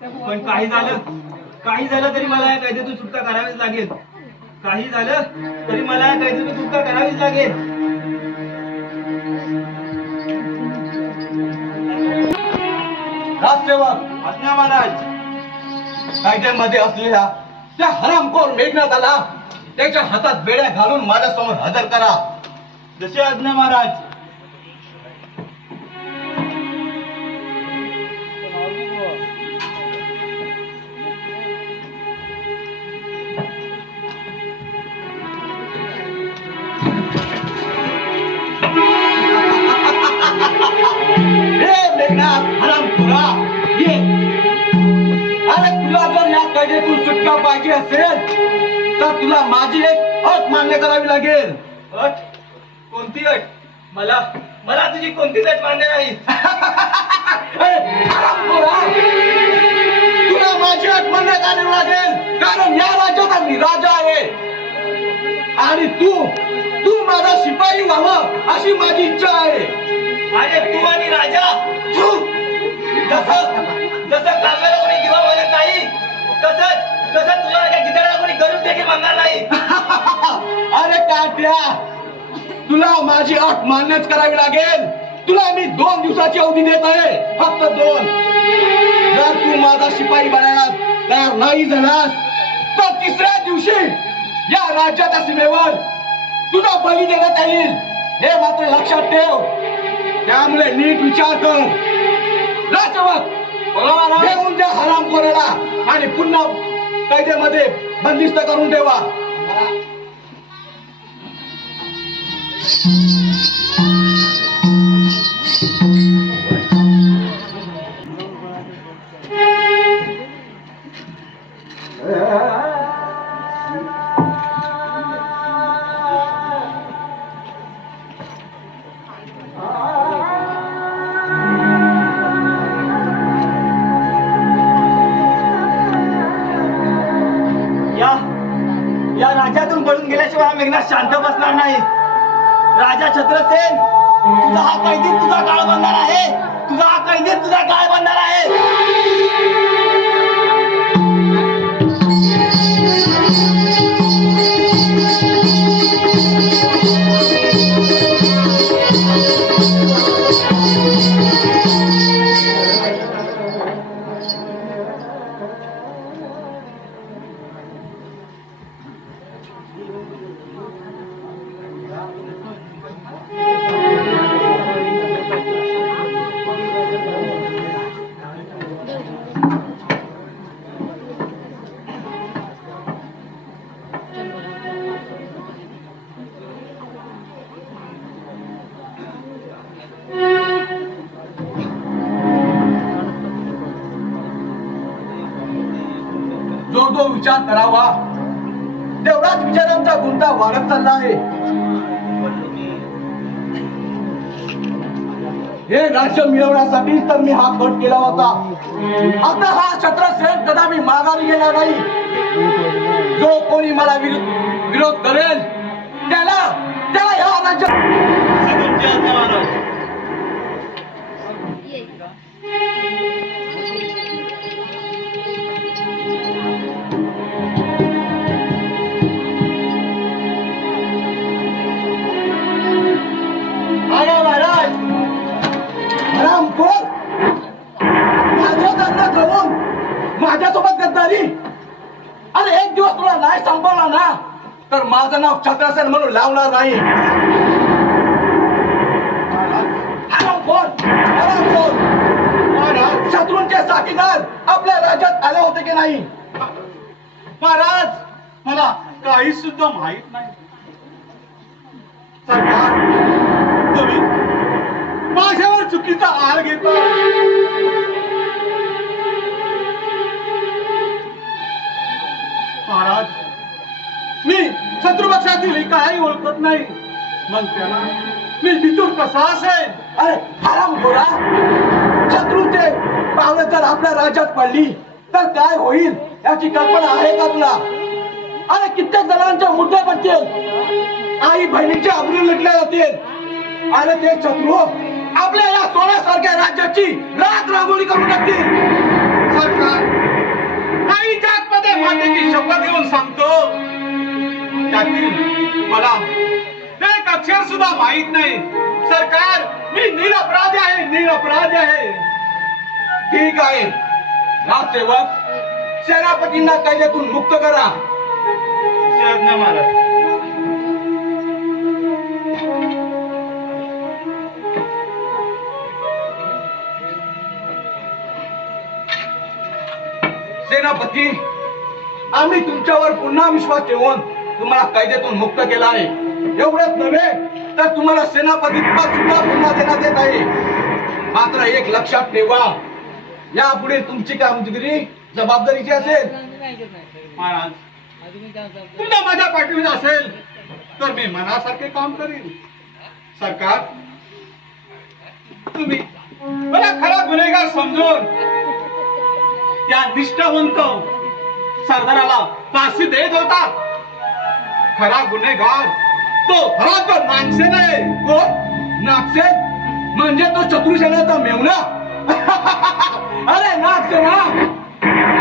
पण काही झालं तरी मला या कायद्यातून सुटका करावीच लागेल. काही झालं तरी मला या कायद्यातून सुटका करावीच लागेल. राजसेवक आज्ञा महाराज. कायद्यामध्ये असलेल्या त्या हरामखोर मेघनाथाला त्याच्या हातात बेड्या घालून माझ्यासमोर हजर करा. जसे आज्ञा महाराज. मेघनाथ हरामखोरा ये. अरे तुला जर या कायद्यातून सुटका पाहिजे असेल तर तुला माझी एक अट मान्य करावी लागेल. अट? कोणती अट? मला तुझी कोणतीच अट मान्य नाही. तुला माझी अट मान्य करावी लागेल कारण या राज्याचा मी राजा आहे आणि तू माझा शिपाई व्हावं अशी माझी इच्छा आहे. अरे तू आणि राजा जसं काव्याला कोणी दिवा म्हणत नाही तसंच तुला त्या गिधाडाला कोणी गरुड देखील म्हणणार नाही. अरे काट्या तुला माझी अट मान्यच करावी लागेल. तुला मी 2 दिवसाची अवधी देत आहे, फक्त 2. जर तू माझा शिपाई बनायला तयार नाही झालास तर 3ऱ्या दिवशी या राज्याच्या सीमेवर तुझा बळी देण्यात येईल. हे मात्र लक्षात ठेव. त्यामुळे नीट विचार कर. राजसेवक घेऊन द्या हरामखोराला आणि पुन्हा कैदेमध्ये बंदिस्त करून ठेवा. या राज्यातून पळून गेल्याशिवाय हा मेघनाथ शांत बसणार नाही. राजा छत्रसेन तुझा हा कैदी तुझा काळ बनणार आहे. तुझा हा कैदी तुझा काळ बनणार आहे. जो विचार करावा तेवढाच विचारांचा गुंता वाढत चालला आहे. हे राज्य मिळवण्यासाठी तर मी हा कट केला होता. आता हा छत्रसेन कदापि माघारी गेला नाही. जो कोणी मला विरोध करेल त्याला या राज्यात माझ्यासोबत गद्दारी. अरे एक दिवस तुला नाही संपवला ना तर माझं नाव छत्रसेन म्हणून लावणार नाही. शत्रूंचे साथीदार आपल्या राज्यात आले होते की नाही? महाराज मला काही सुद्धा माहित नाही. सरकार तुम्ही माझ्यावर चुकीचा आळ घेता. महाराज मी शत्रुपक्षातील एकाही ओळखत नाही. मग त्याला मी भितूर कसा असेल? अरे हरामखोरा, शत्रूचे पावले जर आपल्या राज्यात पडली तर काय होईल याची कल्पना आहे का तुला? अरे कित्येक जणांचे मुद्दे पडतील, आई बहिणीचे अब्रू लुटले जातील. अरे ते शत्रू आपल्या या सोन्यासारख्या राज्याची राख रांगोळी करून टाकतील. सरकार पाटील, मला एक अक्षर सुद्धा माहित नाही. सरकार, मी निरपराधी आहे, निरपराधी आहे. ठीक आहे, राजसेवक, सेनापतींना कैदेतून मुक्त करा. आज्ञा महाराज. सेनापती, आम्ही तुमच्यावर पुन्हा विश्वास ठेवून तुम्हाला कैदेतून मुक्त केला आहे. एवढंच नव्हे तर तुम्हाला सेनापती पद सुद्धा पुन्हा देण्यात येत आहे. मात्र एक लक्षात ठेवा, यापुढे तुमची कामगिरी जबाबदारीची असेल. महाराज, तुमचा माझ्या पाठीवर असेल तर मी मनासारखे काम करीन. सरकार, तुम्ही मला खरा गुन्हेगार समजून त्या निष्ठावंत सरदाराला फाशी देत होता. खरा गुन्हेगार तो खरा नागसेन आहे. कोण? नागसेन म्हणजे तो शत्रुसेनेचा मेहुणा. अरे नागसेना,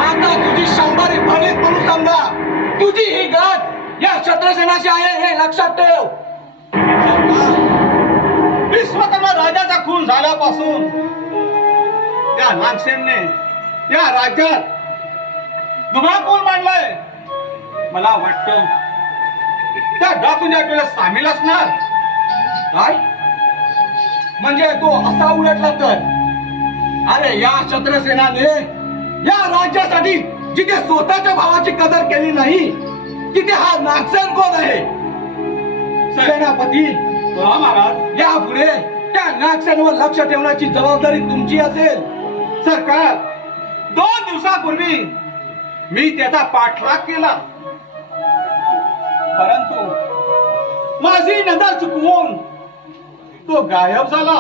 आता तुझी शंभरी फळीत म्हणून समजा. तुझी ही गाठ या शत्रुसेनाशी आहे हे लक्षात ठेव. विश्वकर्मा राजाचा खून झाल्यापासून त्या नागसेनने या राज्यात धुमाकूळ मांडलाय. मला वाटतं त्या डाकूंच्या वेळेस सामील असणार. काय म्हणजे तो असा उलटला तर? अरे या शत्रुसेनाने या राज्यासाठी जिथे स्वतःच्या भावाची कदर केली नाही, तिथे हा नागसेन कोण आहे? सेनापती, महाराज, यापुढे त्या नागसेनवर लक्ष ठेवण्याची जबाबदारी तुमची असेल. सरकार, 2 दिवसापूर्वी मी त्याचा पाठलाग केला, परंतु माझी नजर चुकवून तो गायब झाला.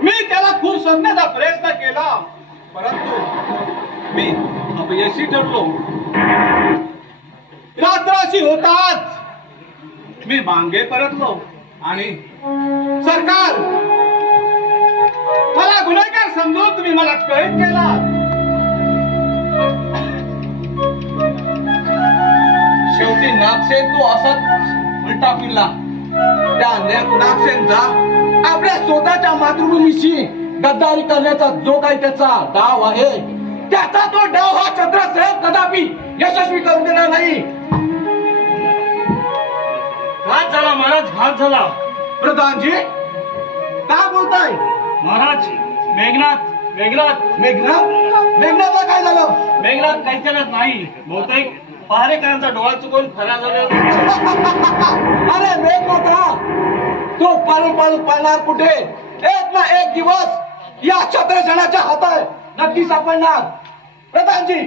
मी त्याला खूप शोधण्याचा प्रयत्न केला, परंतु मी अपयशी ठरलो. रात्राशी होताच मी मागे परतलो आणि सरकार, मला गुन्हेगार समजून तुम्ही मला कैद केला. शेवटी नागसेन तो असाच उलटा फिरला. त्या नागसेनचा आपल्या स्वतःच्या मातृभूमीशी गद्दारी करण्याचा जो काही त्याचा डाव आहे, त्याचा तो डाव हा छत्रसेन कदापि यशस्वी करू देणार नाही. घात झाला महाराज, घात झाला. प्रधानजी, काय बोलताय? महाराज, मेघनाथला काय झालं? मेघनाथ काही करत नाही. बहुतेक पहारेकरांचा डोळा चुकून फरार झाला. अरे मेघनाथा, तो पाळू पळणार कुठे? एक ना एक दिवस या छत्रसेनाच्या हातात नक्की सापडणार. प्रधानजी,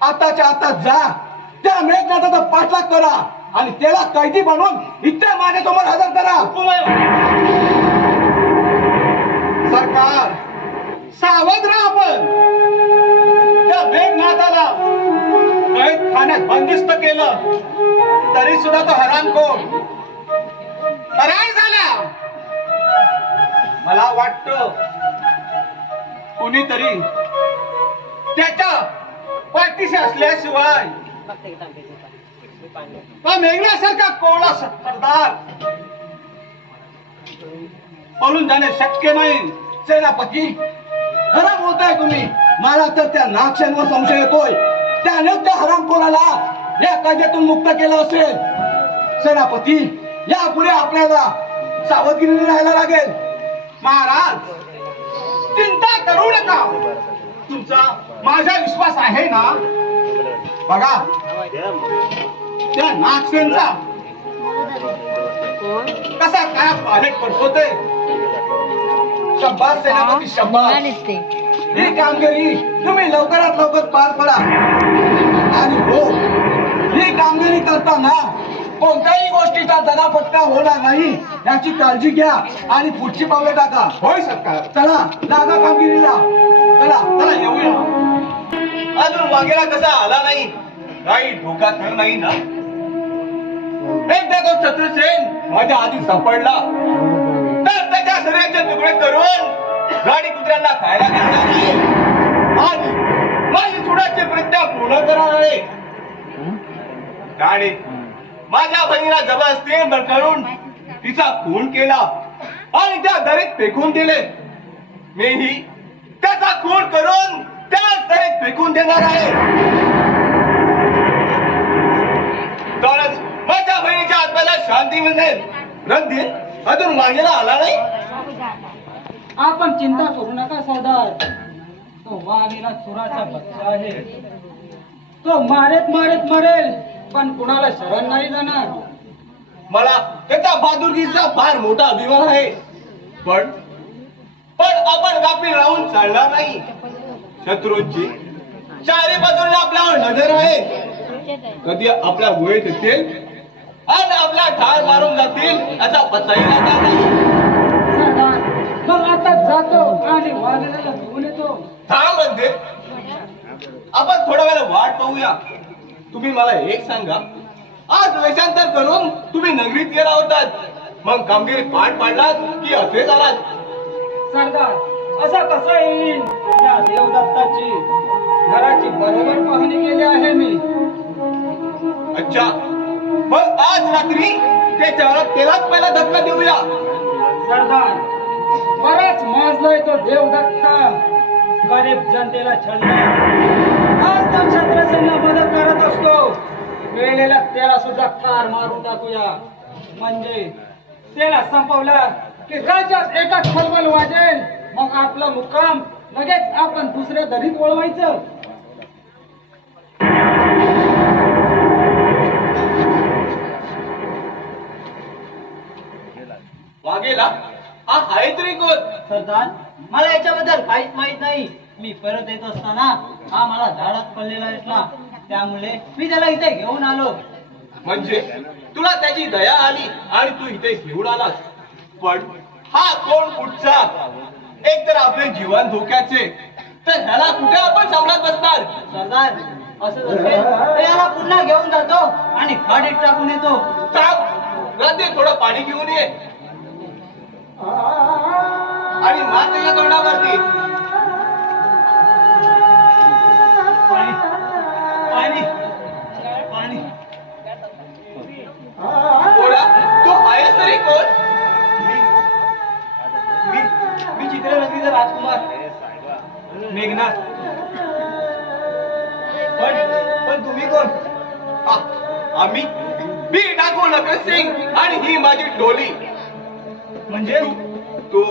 आताच्या आता जा, त्या मेघनाथाचा पाठलाग करा आणि त्याला कैदी बनवून इथे माझ्यासमोर हजर करा. सरकार, सावध राहा. आपण त्या मेघनाथाला कैद खाण्यात बंदिस्त केलं तरी सुद्धा तो हरामखोर फरार झाला. मला वाटतं कुणीतरी त्याच्या पाठीशी असल्याशिवाय मेघनासारखा कोवळा सरदार पळून जाणे शक्य नाही. सेनापती, खरं बोलताय तुम्ही. मला तर त्या नागसेनवर संशय येतोय. त्यानेच त्या हरामखोराला या कैदेतून मुक्त केलं असेल. सेनापती, यापुढे आपल्याला सावधगिरीने राहायला लागेल. महाराज, चिंता करू नका. तुमचा माझा विश्वास आहे ना? बघा, त्या नागसेनचा कसा काय पालट करतो ते. शब्बास सेनापती, शब्बास. ही कामगिरी तुम्ही लवकरात लवकर पार पडा. आणि हो, ही कामगिरी करताना कोणत्याही गोष्टीचा धनाफटका होणार नाही याची काळजी घ्या आणि पुढची पावले टाका. होय सरकार. चला, लागा कामगिरीला. चला चला येऊया. अजून वाघेरा कसा आला नाही? काही धोका तर नाही ना? एकदा तो छत्रसेन माझ्या आधी सापडला तर त्याच्या शरीराचे तुकडे करून गाडी कुत्र्यांना खायला घालणार आहे आणि माझी सुडाची प्रतिज्ञा पूर्ण करणार आहे. आणि माझ्या बहिणीला जबरदस्ती करून तिचा खून केला आणि त्या दरीत फेकून दिले. मीही त्याचा खून करून त्याच दरीत फेकून देणार आहे. तरच माझ्या बहिणीच्या आत्म्याला शांती मिळेल. रणधीर अजून मागेला आला नाही. आपण चिंता करू नका सरदार. तो वाघेला चुराचा बच्चा आहे. तो मारेत मारेत मरेल पण कुणाला शरण नाही जाणार. मला त्याच्या बहादुरीचा फार मोठा अभिमान आहे. पण आपण गाफील राहून चालणार नाही. शत्रूंची चारी बाजूला आपल्यावर नजर आहे. कधी आपल्या गुहेत येतील आणि आपला ठार मारून जातील याचा पत्ताही लागणार नाही. सरदार मग आता जातो आणि वाघेला घेऊन येतो. थांब रणधीर, आपण थोडा वेळ वाट पाहूया. तुम्ही मला एक सांगा, आज वेषांतर करून तुम्ही नगरीत गेला होतात, मग कामगिरी पार पाडलात की असे झालात? सरदार असं कसं येईल? त्या देवदत्ताची घराची बरोबर पाहणी केली आहे मी. अच्छा, मग आज रात्री त्याच्यावर तेलाच पहिला धक्का देऊया. सरदार बराच माजलाय तो देवदत्ता. गरीब जनतेला छळलाय. आज तो छत्रसेनला मदत करत असतो. वेळेला त्याला सुद्धा ठार मारून टाकूया. म्हणजे त्याला संपवला की राज्यात एकाच खलबल वाजेल. मग आपला मुक्काम लगेच आपण दुसऱ्या दरीत वळवायचं. वागेला हा आहे तरी कोण? सरदार मला याच्याबद्दल काहीच माहित नाही. मी परत येत असताना हा मला झाडात पडलेला दिसला. त्यामुळे मी त्याला इथे घेऊन आलो. म्हणजे तुला त्याची दया आली आणि तू इथे घेऊन आलास. पण हा कोण कुठचा? एक तर आपले जीवन धोक्याचे, तर ह्याला कुठे आपण सांभाळत बसणार? सरदार असं असेल तर याला पुन्हा घेऊन जातो आणि खाडीत टाकून येतो. थांब, रात्री थोडं पाणी घेऊन ये आणि मार त्याच्या तोंडावरती. पाणी पाणी पाणी. पोरा, तू आहेस तरी कोण? मी मी चित्रनगरीचा राजकुमार मेघनाथ. पण तुम्ही कोण? आम्ही मी डाकू नगरसिंग आणि ही माझी टोली. म्हणजे तू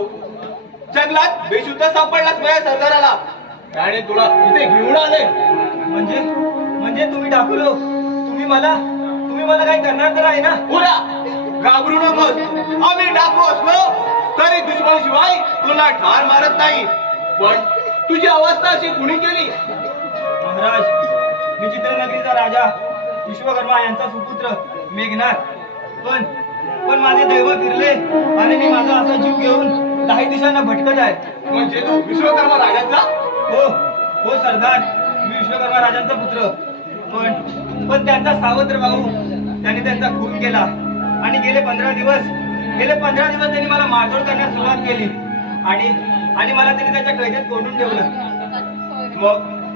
जंगलात बेशुद्ध सापडलास माझ्या सरदाराला आणि तुला इथे घेऊन आले. म्हणजे तुम्ही डाकूलो. तुम्ही मला काही करणार तर आहे ना? पुरा घाबरू नकोस. आम्ही डाकू असलो तरी दुश्मनाशिवाय तुला ठार मारत नाही. पण तुझी अवस्था अशी कुणी केली? महाराज, मी चित्रनगरीचा राजा विश्वकर्मा यांचा सुपुत्र मेघनाथ. पण माझे दैव फिरले आणि मी माझा असा जीव घेऊन 10 दिशांना भटकत आहे. म्हणजे तू विश्वकर्मा राजाचा? हो सरदार, मी विश्वकर्मा राजांचा पुत्र. पण त्यांचा सावत्र भाऊ त्याने त्यांचा खून केला आणि गेले 15 दिवस त्यांनी मला मारझोड करण्यास सुरुवात केली आणि मला त्यांनी त्याच्या कैदेत कोंडून ठेवलं.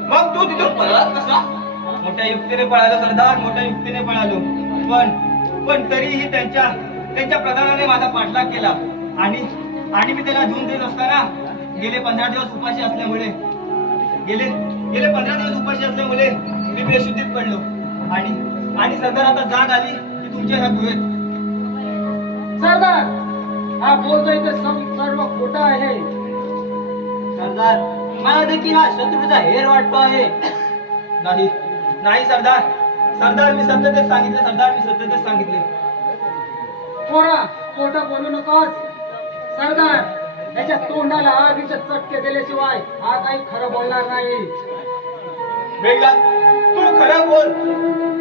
मग तू तिथून पळालास कसा? मोठ्या युक्तीने पळालो सरदार, मोठ्या युक्तीने पळालो. पण तरीही त्यांच्या प्रधानाने माझा पाठलाग केला आणि मी त्याला धून देत असताना गेले 15 दिवस उपाशी असल्यामुळे मी बेशुद्धीत पडलो आणि सरदार आता जाग आली की तुमच्या ह्या गुहेत. सरदार हा बोलतोय ते सर्व खोटं आहे. सरदार मला देखील हा शत्रूचा हेर वाटतो आहे. नाही सरदार मी सत्य सांगितले. पोरा खोटं बोलू नकोस. सरदार त्याच्या तोंडाला आगीचे चटके दिल्याशिवाय हा काही खरं बोलणार नाही. तू खरं बोल.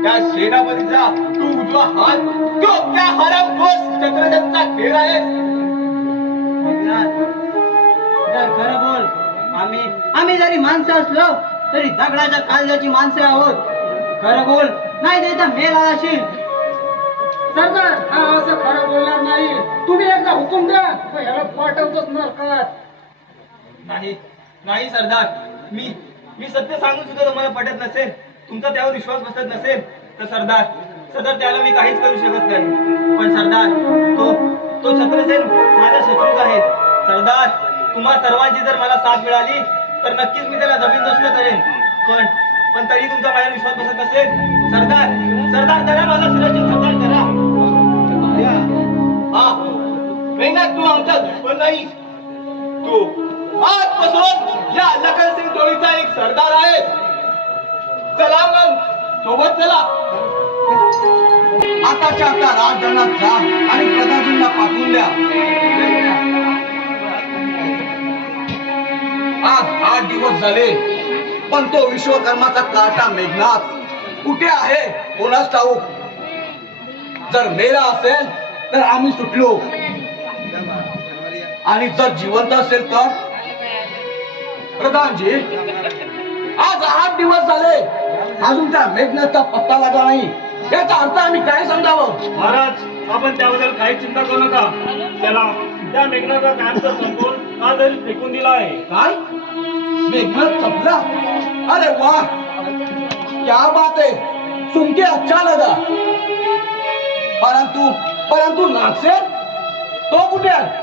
त्या सेनापतीचा तू उजवा हात, तो त्या हरामखोर छत्रसेनचा खेळ आहे. जर खरं बोल. आम्ही जरी माणसं असलो तरी दगडाच्या काळजाची माणसे आहोत. खरं बोल, नाही देता मेल आशील. सरदार हा असं खरं बोलणार नाही. तुम्ही एकदा हुकूम द्या याला पाठवतोच नरकात. नाही सरदार, मी सत्य सांगून सुद्धा तुम्हाला पटत नसेल, तुमचा त्यावर विश्वास बसत नसेल तर सदर त्याला मी काहीच करू शकत नाही. पण सरदार, तो छत्रसेन माझा शत्रूच आहे. सरदार, तुम्हा सर्वांची जर मला साथ मिळाली तर नक्कीच मी त्याला जमीनदोस्त करेन. पण तरी तुमचा माझ्यावर विश्वास बसत नसेल. सरदार करा, माझा सुरक्षित सरदार करा. हा मेघनाथ, तू आमचा दुश्मन नाही. तू आजपासून या लखनसिंग टोळीचा एक सरदार आहे. चला मग, सोबत चला. आताच्या आता राजकारणात जा आणि प्रजाजींना पाठवून द्या. आज 8 दिवस झाले, पण तो विश्वकर्माचा काटा मेघनाथ कुठे आहे कोणास ठाऊक. जर मेला असेल तर आम्ही सुटलो, आणि जर जिवंत असेल तर. प्रधानजी, आज 8 दिवस झाले, अजून त्या मेघनाथचा पत्ता लागला नाही. याचा अर्थ आम्ही काय समजावं? महाराज, आपण त्याबद्दल काही चिंता करू नका. त्याला त्या मेघनाचा कॅन्सर संपून आजच फेकून दिला आहे. काय? मेघनाथ संपला? अरे वाह, क्या बात है, सुन के अच्छा लगा. परंतु नागसेन तो कुठे आहे?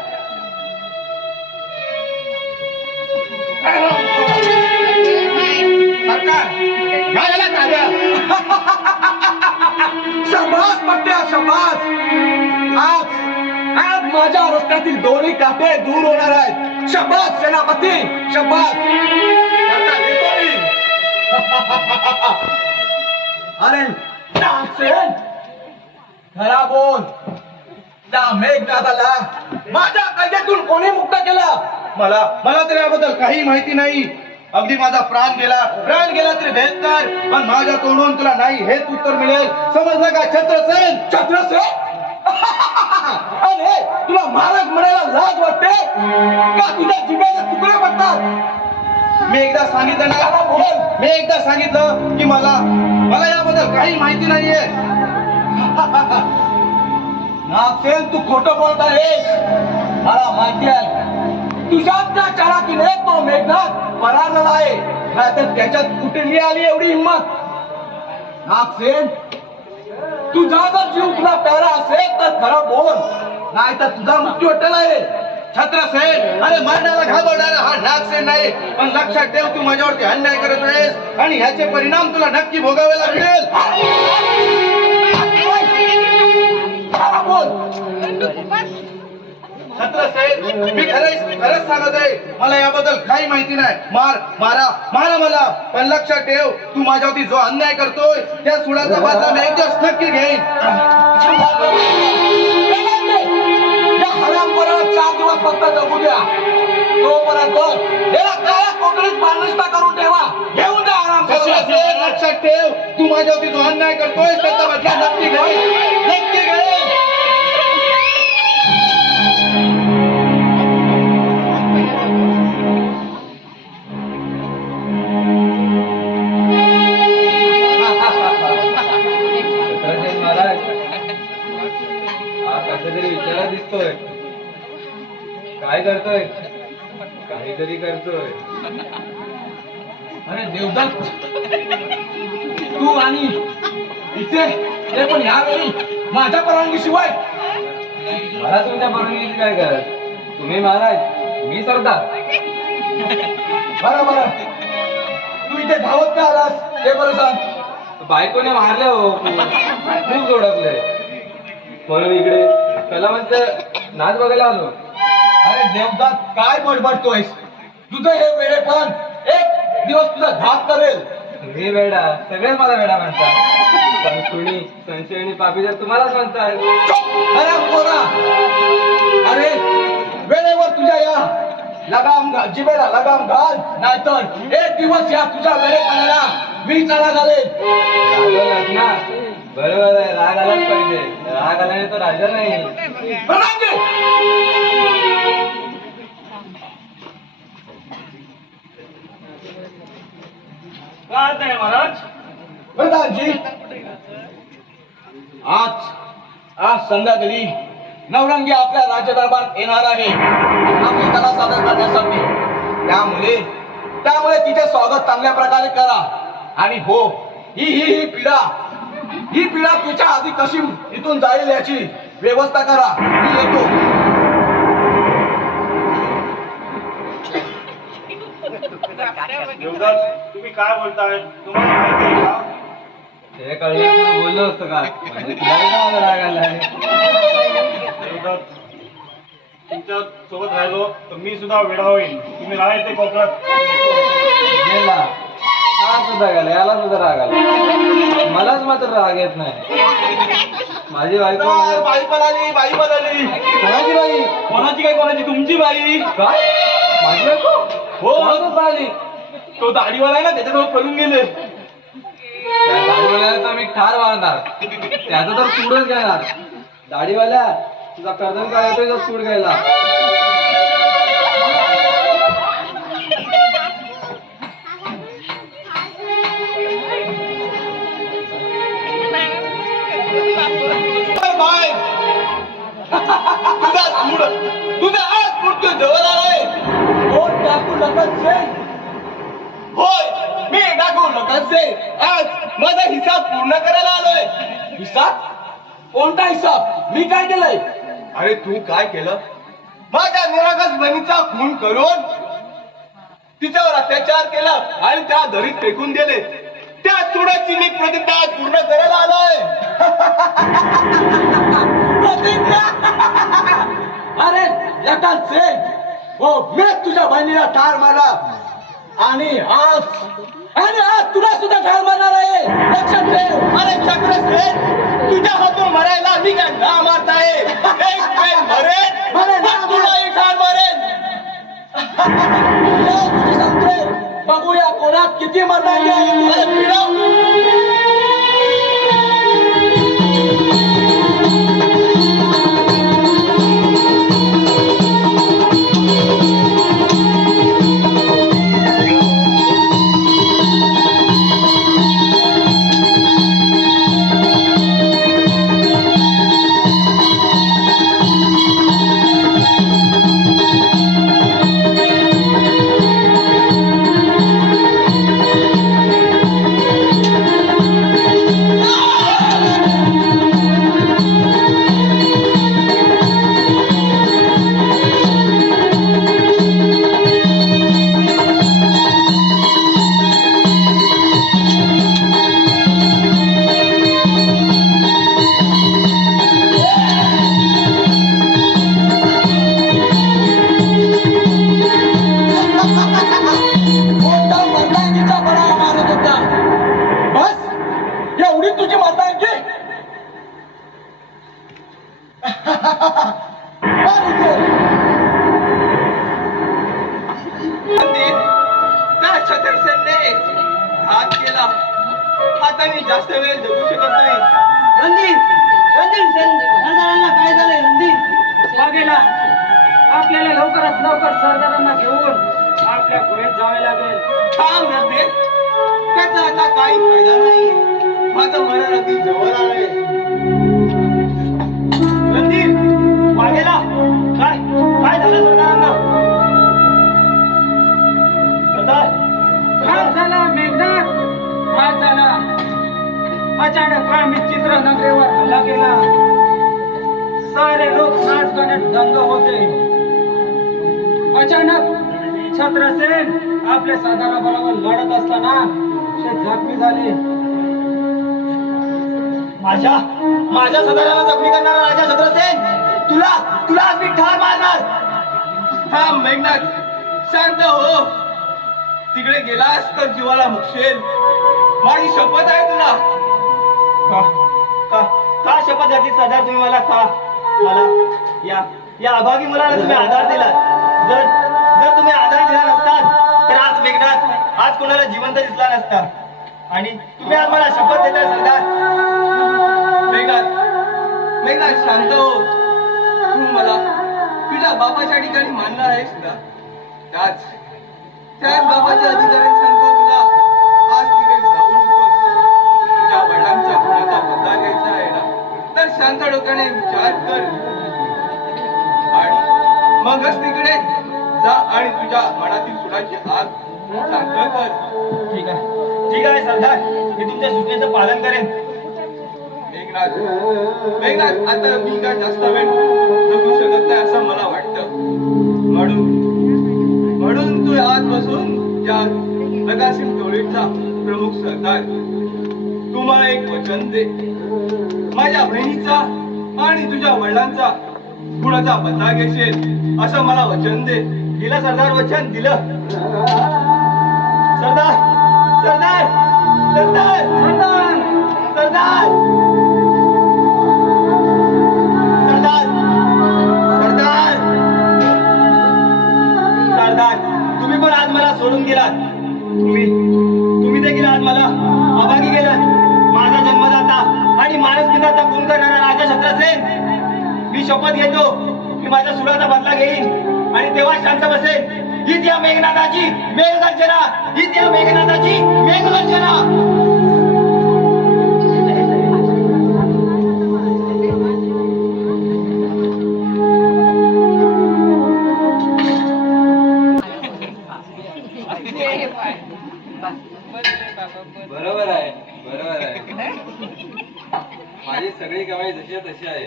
शाबास पट्ट्या, शाबास. आज माझ्या रस्त्यातील दोन्ही काटे दूर होणार आहेत. शाबास सेनापती, शाबास. अरे नागसेन, खरा बोल, त्या मेघनाथाला माझ्या कैदेतून कोणी मुक्त केलं? मला तर याबद्दल काही माहिती नाही. अगदी माझा प्राण गेला तरी बेहतर, पण माझ्या तोंडून तुला नाही हेच उत्तर मिळेल. समजलं का छत्रसेन? छत्रसेन? अरे, तुला महाराज म्हणायला लाज वाटते का? तुझ्या जिभेचे तुकडे पडतात. मी एकदा सांगितलं ना, मी एकदा सांगितलं की मला याबद्दल काही माहिती नाहीये. नागसेन, तू खोटं बोलत आहेस. मला माहिती आहे, तुझ्या त्या चालाकीने तो मेघनाथ फरार झाला आहे. नाहीतर त्याच्यात कुठे आली एवढी हिंमत? नागसेन, तुझा जर जीव तुला प्यारा असेल तर खरं बोल, नाहीतर तुझा मृत्यू अटल आहे. छत्रसेन, अरे मरण्याला घाबरणारा हा नागसेन नाही, पण लक्षात ठेव, तू माझ्यावरती अन्याय करत आहेस आणि ह्याचे परिणाम तुला नक्की भोगावे लागतील. खरं बोल. छत्रसेन, मी खरंच सांगत आहे, मला याबद्दल काही माहिती नाही. मारा मला, पण लक्षात ठेव, तू माझ्यावरती जो अन्याय करतोय त्या सुडाचा बदला मी एक दिवस नक्की घेईन. या हरामखोराला 4 दिवस फक्त जगू द्या. तोपर्यंत याला काळ्या कोठडीत बांधनिष्ठा करून ठेवा. घेऊन द्या आराम. छत्रसेन, लक्षात ठेव, तू माझ्यावरती जो अन्याय करतोय त्याचा बदला नक्की घेईन. विचारा दिसतोय, काय करतोय? काहीतरी करतोय. अरे देवदत्त, तू आणि इथे ते पण यावेळी माझ्या परवानगीशिवाय? मला तुमच्या परवानगीची काय गरज? तुम्ही महाराज, मी सरदार. बरं, तू इथे धावत का आलास ते बरं सांग. बायकोने मारले हो, खूप जोडपले, म्हणून इकडे कलावांचं नाच बघायला आलो. अरे देवदत्त, काय बडबडतोयस? तुझं हे वेळेपण एक दिवस तुझा घात करेल. तुम्ही वेडा, सगळे मला वेडा म्हणतात, पण कुणी संशय आणि पापी जर तुम्हालाच म्हणताय. अरे वेळेवर तुझ्या या जिभेला लगाम घाल, नाहीतर एक दिवस या तुझ्या वेळेपणाला मी चला घालेल. ना, बरोबर आहे, राग आलाच पाहिजे. राग आल्याने तो राजा नाही. काय नाही महाराज. प्रधानजी, आज संध्याकाळी नवरंगी आपल्या राज्य दरबारात येणार आहे आपली कला सादर करण्यासाठी. त्यामुळे तिचे स्वागत चांगल्या प्रकारे करा. आणि हो, ही पिढा ही पिढा तुझ्या आधी कशी इथून जाईल याची व्यवस्था करा. मी येतो. देवदास, तुम्ही काय बोलताय? तुम्हाला माहिती आहे का? हे कळलं बोललो असतो का देवदास, तुमच्या सोबत राहिलो तर मी सुद्धा वेडा होईल. तुम्ही राहायचे कोकणात. गेला हा सुद्धा गेला, याला सुद्धा राग आला. मलाच मात्र राग येत नाही. माझी बायको बाई पण आली, बाई पण आली. कोणाची बाई? कोणाची काय, कोणाची? तुमची बाई. काय माझी बायको? हो कोणाचं आली? तो दाढीवाला आहे ना, त्याच्याजवळ पळून गेले. त्या दाढीवाल्याचा मी ठार मारणार. त्याचं तर सूडच घेणार. दाढीवाल्या तुझा कर्दन काय येतोय तर सूड घ्यायला. बाय तुझा सूड, तुझा आज मृत्यू जवळ आलाय. हो टाकू नका. होय, मी डाकू नकाचे आज माझा हिसाब पूर्ण करायला आलोय. हिसाब? कोणता हिसाब? मी काय केलंय? अरे तू काय केलं? माझ्या निरागस बहिणीचा खून करून तिच्यावर अत्याचार केला आणि त्या दरीत फेकून दिले. त्या सुडाची मी प्रतिज्ञा आज पूर्ण करायला आलोय. प्रतिज्ञा? अरे एकाचे हो, मी तुझ्या बहिणीला ठार मारला आणि आज तुला सुद्धा ठार मारणार आहे. लक्षात ठेव. अरे चक्रसेन, तुझ्या हातून मरायला मी काय ना मारताय. एक वेळ मरेन तुलाही ठार मारेन. तुझे सांगतोय, बघूया कोणात किती मरणार. अरे फिरव. हात केला. हाताने जास्त वेळ जगू शकत नाही. काय झालंय रणदीप? वागेला आपल्याला लवकरात लवकर सरदारांना घेऊन आपल्या गुहेत जावे लागेल. थांब रणदीप, त्याचा आता काही फायदा नाही. माझं मरण अगदी जवळ आलंय. रणधीर, वाघेला, काय काय झालं सरदारांना? सरदार, काय झाला मेघनाथ? काय झाला? अचानक काय विचित्र नगरीवर हल्ला केला. सारे लोक नाच गाण्यात दंग होते. अचानक छत्रसेन आपल्या सरदाराबरोबर लढत असताना ते जखमी झाले. माझ्या सरदाराला जखमी करणारा राजा छत्रसेन तुला आज मी ठार मारणार. थांब मेघनाथ, शांत हो. तिकडे गेलास तर जीवाला मुक्षेल. माझी शपथ आहे तुला. का शपथ घातली सरदार तुम्ही मला? मला या अभागी मुलाला तुम्ही आधार दिला. जर तुम्ही आधार दिला नसतात तर आज मेघनाथ आज कोणाला जिवंत दिसला नसता. आणि तुम्ही आज मला शपथ देताय सरदार. मेघनाथ शांत हो. तू मला तुझ्या बापाच्या ठिकाणी मानणार आहेस ना? त्याच बाबाच्या अधिकाऱ्याने सांगतो तुला आज तिकडे जाऊ नकोस. तुझ्या वडिलांच्या गुन्ह्याचा बदला घ्यायचा आहे ना, तर शांत डोक्याने विचार कर आणि मगच तिकडे जा आणि तुझ्या मनातील सुडाची आग शांत कर. ठीक आहे सरदार, मी तुमच्या सूचनेचं पालन करेन. मेघनाथ आता मी काय जास्त वेळ जगू शकत नाही असं मला वाटतं. म्हणून तू आजपासून या प्रकाशित टोळीचा प्रमुख सरदार. तू मला एक वचन दे. माझ्या बहिणीचा आणि तुझ्या वडिलांचा गुणाचा बदला घेशील असं मला वचन दे. दिलं सरदार, वचन दिलं. सरदार सरदार सरदार सरदार सरदार सरदार सरदार सरदार तुम्ही पण आज मला सोडून गेलात. तुम्ही देखील आज मला अभागी गेलात. माझा जन्मदाता आणि मानसपिताचा खून करणारा राजा छत्रसेन, मी शपथ घेतो की माझ्या सुराचा बदला घेईन आणि तेव्हा शांत बसेल. हीच या मेघनाथाची मेघगर्जना, हीच या मेघनाथाची मेघगर्जना. बरोबर आहे, बरोबर आहे. माझी सगळी कमाई जशी तशी आहे.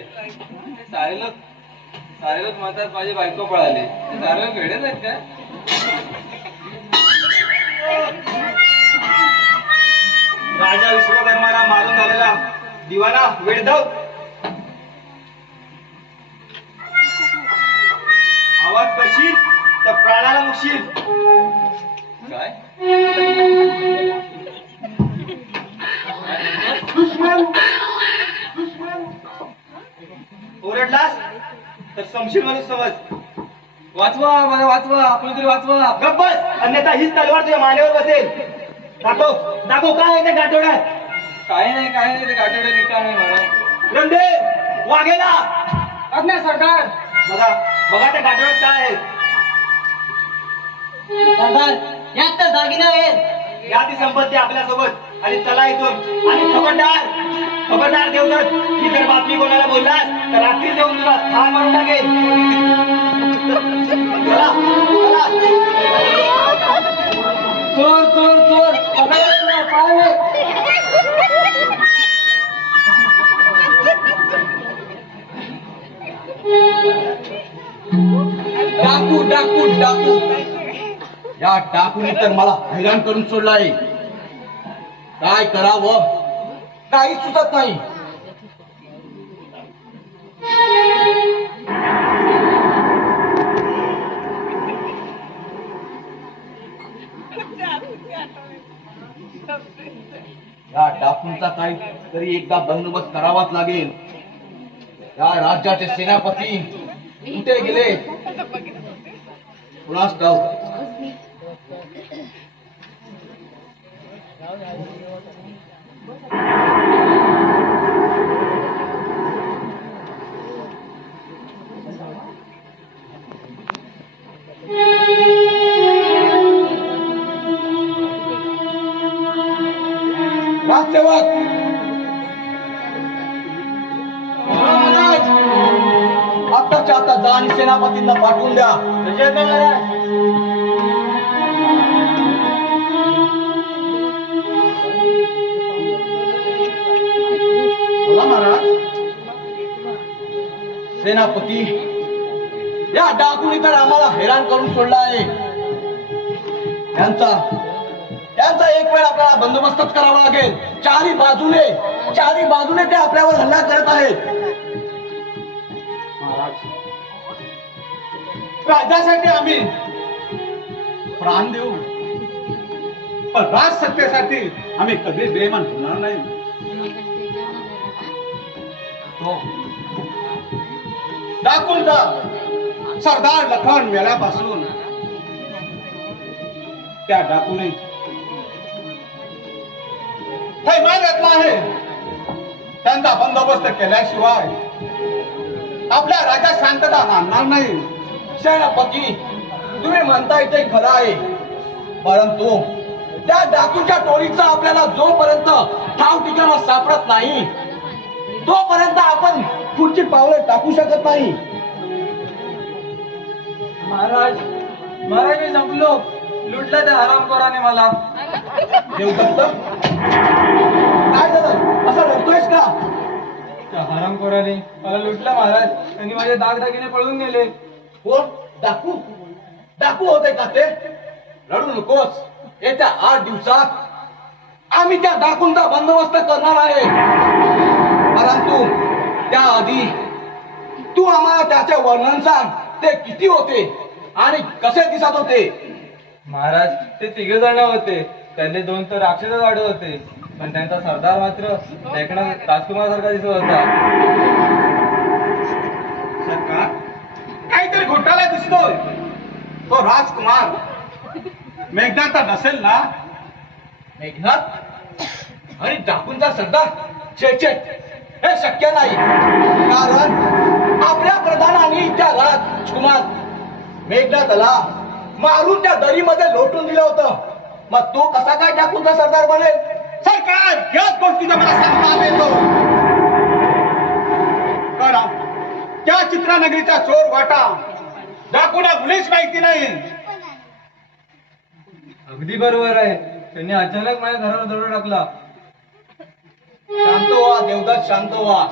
सारे लोक म्हणतात माझी बायको पळाली. सारे लोक वेडेच आहेत काय? राजा विश्वकर्माला मारून झालेला दिवाना वेडधव, आवाज करशील तर प्राणाला मुकशील. काय? ओरडलास तर समशील म्हणून समज. वाचवा मला, वाचवा, कोणीतरी वाचवा. गप्प बस, अन्यथा हीच तलवार तुझ्या मानेवर बसेल. दाखव काय आहे त्या गाठोड्यात. काही नाही ते गाठोडे रिकामे म्हणा. रणदेव वाघेला, आज्ञा सरदार. बघा त्या गाठोड्यात काय आहे. सरदार यात तर दागिने आहेत. या ती संपत्ती आपल्यासोबत आणि चला इथून. आणि खबरदार देवदत्त, ही जर बातमी कोणाला बोललास तर रात्री येऊन तुला ठार मारून टाकेल. चला चला. चोर चोर चोर पकडायला पाहिजे. डाकू डाकू डाकू, या डाकूने तर मला हैराण करून सोडलाय. काय करावं काही सुचत नाही. या डाकूंचा काहीतरी एकदा बंदोबस्त करावाच लागेल. या राज्याचे सेनापती कुठे गेले कुणास ठाऊक. राजसेवक, महाराज, आत्ताच्या आता जा आणि सेनापतींना पाठवून द्या. बोला महाराज. सेनापती, या डाकूने तर आम्हाला हैराण करून सोडला आहे. त्यांचा एक वेळ आपल्याला बंदोबस्तच करावा लागेल. चारी बाजूने ते आपल्यावर हल्ला करत आहेत. राज्यासाठी आम्ही प्राण देऊ, पण राजसत्तेसाठी आम्ही कधी बेमान होणार नाही. तो डाकूंचा सरदार लखन मेल्यापासून त्या डाकूने थैमान घेतला आहे. त्यांचा बंदोबस्त केल्याशिवाय आपल्या राज्यात शांतता आणणार नाही. सेनापती, तुम्ही म्हणताय ते खरं आहे, परंतु त्या डाकूच्या टोळीचा आपल्याला जोपर्यंत ठाव ठिकाणा सापडत नाही तोपर्यंत आपण पुढची पावलं टाकू शकत नाही. महाराज मी संपलो. लुटला त्या हरामखोराने मला. देवदत्त, काय झालं? असं रडतोयस का? त्या हरामखोराने मला लुटला महाराज. त्यांनी माझे दागदागिने पळून गेले. कोण? डाकू? डाकू होते का ते? रडू नकोस. येत्या 8 दिवसात आम्ही त्या डाकूंचा बंदोबस्त करणार आहे. परंतु त्याआधी तू आम्हाला त्याचे वर्णन सांग. ते किती होते आणि कसे दिसत होते? महाराज ते 3 जण होते. त्यातले 2 तर राक्षस वाढत होते, पण त्यांचा सरदार मात्र देखणं राजकुमार सारखा दिसत होता. सरकार काहीतरी घोटाळा दिसतोय. तो राजकुमार मेघनाथ तर नसेल ना? मेघनाथ आणि डाकूंचा सरदार? छे छे, हे शक्य नाही. कारण आपल्या प्रधानांनी त्या राजकुमार मेघनाथला मारून त्या दरीमध्ये लोटून दिलं होतं. मग तो कसा काय डाकूंचा सरदार बनेल? सरकार याच गोष्टीचा मला संताप येतो. करा त्या चित्रानगरीचा चोर वाटा डाकूला मुलीच माहिती नाही. अगदी बरोबर आहे. त्यांनी अचानक माझ्या घरावर दगड टाकला. शांत व्हा देवदत्त, शांत व्हा.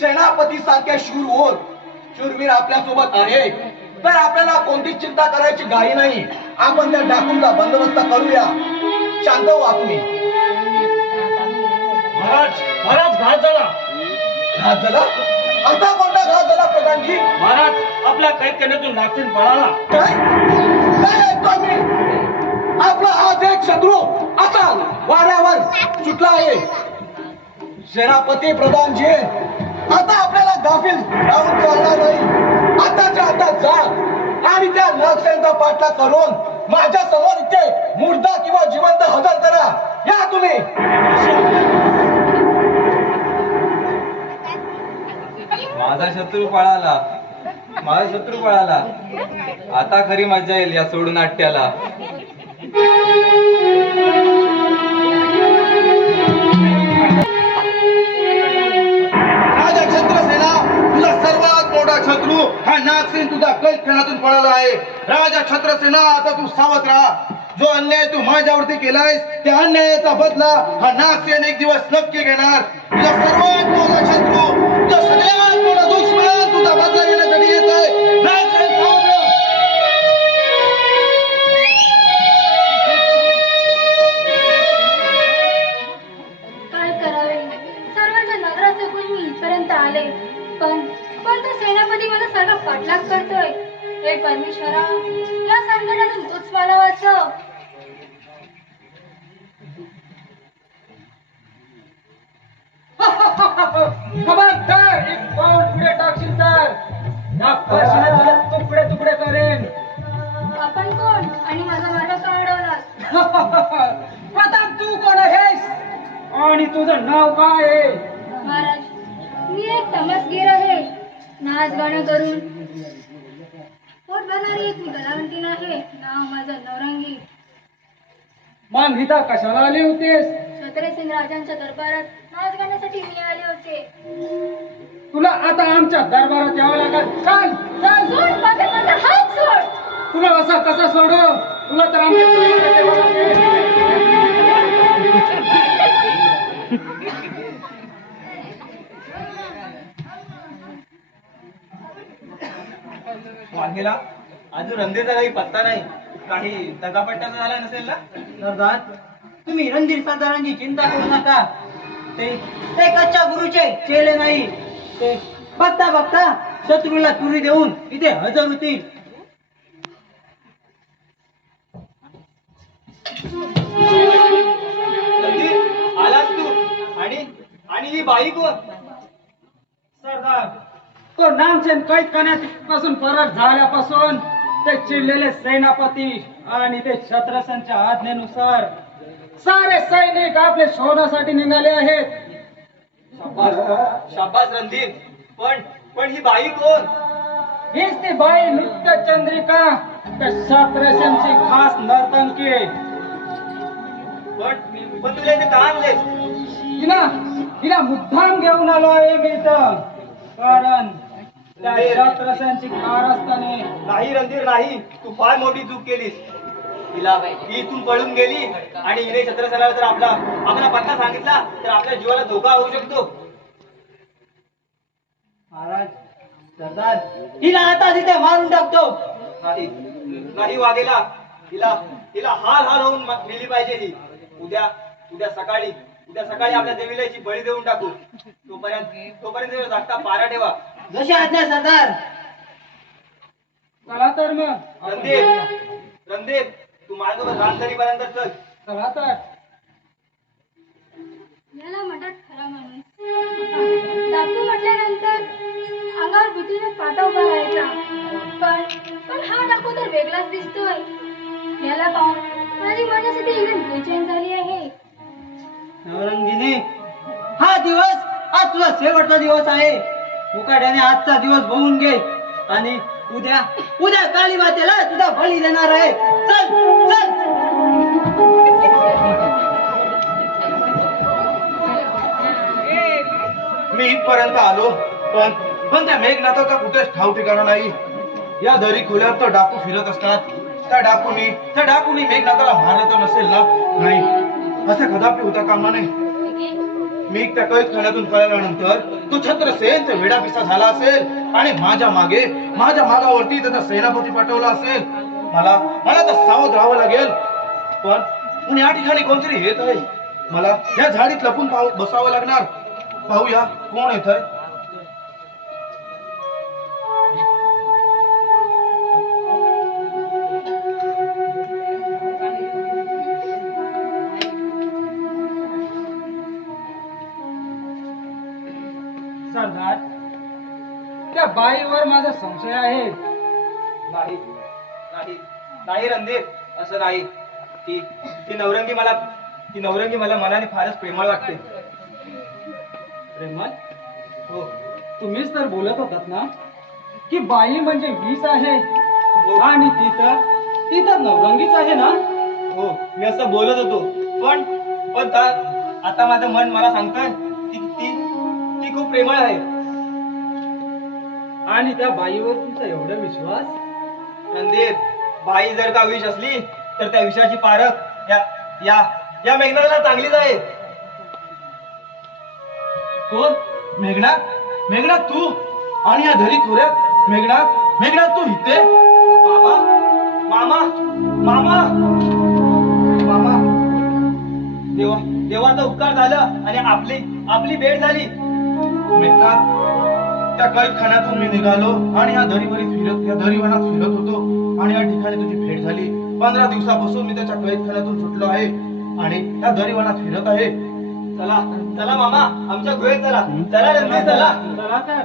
सेनापती सारख्या शूरवीर आपल्या सोबत आहे, तर आपल्याला कोणतीच चिंता करायची घाई नाही. आपण त्या डाकूंचा बंदोबस्त करूया. शांत व्हा तुम्ही. महाराज महाराज घात झाला. घात झाला? आता कोणता घात झाला प्रधानजी? महाराज आपल्या कैदखान्यातून नागसेन पळाला. काय काय ऐकतो आम्ही? आपला आज एक शत्रू आता वाऱ्यावर सुटला आहे. सेनापती प्रधानजी, आता आपल्याला गाफील राहून चालणार नाही. आताच्या आता जा आणि त्या नक्षल्यांचा पाठलाग करून माझ्या समोर इथे मुर्दा किंवा जिवंत हजर करा. या तुम्ही. माझा शत्रू पळाला. माझा शत्रू पळाला. आता खरी मजा येईल या सोडून नाट्याला. राजा छत्रसेना, तुझा सर्वात मोठा शत्रू हा नागसेन तुझा कैदखान्यातून पळाला आहे. राजा छत्रसेना, आता तू सावध राहा. जो अन्याय तू माझ्यावरती केलायस त्या अन्यायाचा बदला हा नागसेन एक दिवस नक्की घेणार. तुझा सर्वात मोठा शत्रू, तुझा सगळ्यात मोठा दुश्मन तुझा बदला घेण्यासाठी येतोय. नागसेन सावध राहा. काय करावे? सर्वांच्या नगराचे गुण मी इथपर्यंत आले, पण तो सेनापती मला सारखा पाठलाग करतोय. हे परमेश्वरा, या संकटातून तूच मला वाचव. खबरदार, एक पाऊल पुढे टाकशील तर नागपाशीने तुला तुकडे तुकडे करेन. आपण कोण आणि माझा मार्ग का अडवला? प्रथम तू कोण आहेस आणि तुझं नाव काय आहे? महाराज, मी एक तमसगीर आहे. नाच गाणं करून पोट भरणारी एक कलावंतीन आहे. नाव माझं नवरंगी. मग इथं कशाला आली होतीस? छत्रसेन राजांच्या दरबारात नाच गाण्यासाठी मी आले होते. तुला आता आमच्या दरबारात यावं लागेल. चल चल. सोड माझा हात सोड. तुला असं कसं सोडू? तुला तर आमच्या दरबारात यावं लागेल. वाघेला अजून रणधीरचा काही पत्ता नाही. काही दगापट्ट्याचा झाला नसेल ना? सरदार, तुम्ही रणधीर सरदारांची चिंता करू नका. ते कच्च्या गुरुचे चेले नाही. ते बघता बघता शत्रूला तुरी देऊन इथे हजर होतील. रणधीर, आलास तू. आणि ही बाई कोण? सरदार, तो नामसेन कैदखान्यापासून परत झाल्यापासून ते चिडलेले सेनापती आणि ते छत्रसेनच्या आज्ञेनुसार सारे सैनिक आपले शोधासाठी निघाले आहेत. शाबास शाबास रणधीर. पण ही बाई कोण? हीच ती बाई नृत्य चंद्रिका, त्या छत्रसेनची खास नर्तनकी. पण तुला इथे का आणलेस? हिला मुद्दाम घेऊन आलो आहे मी इथं. कारण त्या छत्रसेनची कारस्थाने. नाही रणधीर नाही, तू फार मोठी चूक केलीस. ही इथून पळून गेली आणि हिने छत्रसेनाला जर आपला पत्ता सांगितला तर आपल्या जीवाला धोका होऊ शकतो. महाराज सरदार हिला आता तिथे मारून टाकतो. नाही नाही वागेला. हिला हिला हाल हाल होऊन मेली पाहिजे ही. उद्या सकाळी आपल्या देवीला हिची बळी देऊन टाकू. तोपर्यंत जागता पारा ठेवा. जशी आज्ञा सरदार. चला तर मग. रणदेव तू माझ्यासोबत रानदरीपर्यंत चल. चला तर. याला म्हणतात खरा माणूस. डाकू म्हटल्यानंतर अंगावर भीतीने काटा उभा राहायचा. पण हा डाकू तर वेगळाच दिसतोय. याला पाहून माझी मनासाठी एकदम बेचैन झाली आहे. नवरंगीने हा दिवस आज तुझा शेवटचा दिवस आहे. मुकाट्याने आजचा दिवस बघून घे आणि उद्या काली मातेला तुझा बळी देणार आहे. चल चल. मी इथपर्यंत आलो पण त्या मेघनाथाचा कुठेच ठाव ठिकाणा नाही. या दरी खोल्यात तर डाकू फिरत असतात. त्या डाकूनी मेघनाथाला मारलं तर नसेल ना? नाही, असं कदापि होता कामा नाही. मी त्या कैद खाण्यातून पळाल्यानंतर तो छत्रसेन वेडा पिसा झाला असेल आणि माझ्या मागावरती त्याचा सेनापती पाठवला असेल. मला तर सावध राहावं लागेल. पण या ठिकाणी कोणतरी येत आहे. मला या झाडीत लपून बसावं लागणार. पाहूया कोण येत आहे. सरदार त्या बाईवर माझा संशय आहे. नाही नाही नाही रणधीर, असं नाही. ती नवरंगी मला मनाने फारच प्रेमळ वाटते. प्रेमळ? हो तुम्हीच तर बोलत होतात ना की बाई म्हणजे वीस आहे हो आणि ती तर नवरंगीच आहे ना? हो मी असं बोलत होतो. पण आता माझं मन मला सांगतंय ती खूप प्रेमळ आहे. आणि त्या बाईवर तुमचा एवढा विश्वास? रणधीर, बाई जर का विष असली तर त्या विषाची पारख या मेघनाथाला चांगलीच आहे. कोण? मेघनाथ तू? आणि या दरी खोऱ्यात मेघनाथ तू इथे? मामा देवाचा उपकार झालं आणि आपली भेट झाली. मेघनाथ, त्या कैदखान्यातून मी निघालो आणि या दरीवनात फिरत होतो आणि या ठिकाणी तुझी भेट झाली. 15 दिवसापासून मी त्याच्या कैदखान्यातून सुटलो आहे आणि त्या दरीवनात फिरत आहे. चला मामा, आमच्या गुहेत चला रणधीर चला. चला तर.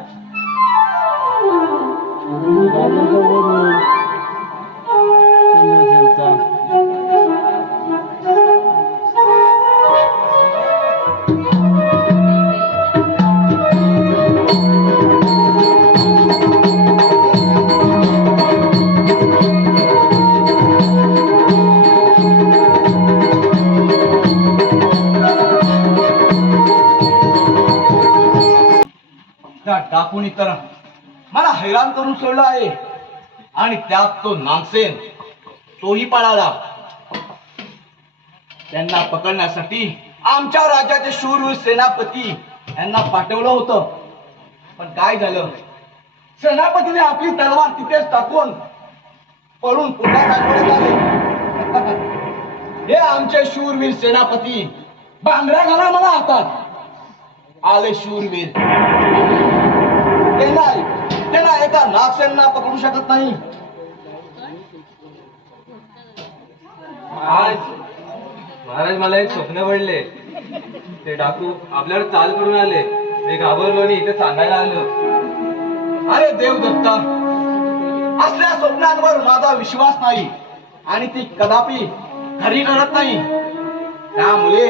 त्या डाकूनी तर मला हैराण करून सोडलं आहे आणि त्यात तो नागसेन तोही पळाला. त्यांना पकडण्यासाठी आमच्या राज्याचे शूरवीर सेनापती यांना पाठवलं होतं. पण काय झालं? सेनापतीने आपली तलवार तिथेच टाकून पळून पुन्हा राजवाड्यात आले. हे आमचे शूरवीर सेनापती बांगड्या घाला मला हातात आले. शूरवीर त्यांना एका नागसेनना पकडू शकत नाही. महाराज, मला एक स्वप्न पडले. ते डाकू आपल्यावर चाल करून आले. मी घाबरलो आणि इथे सांगायला आलो. अरे देवदत्ता, असल्या स्वप्नांवर माझा विश्वास नाही आणि ती कदापि खरी ठरत नाही. त्यामुळे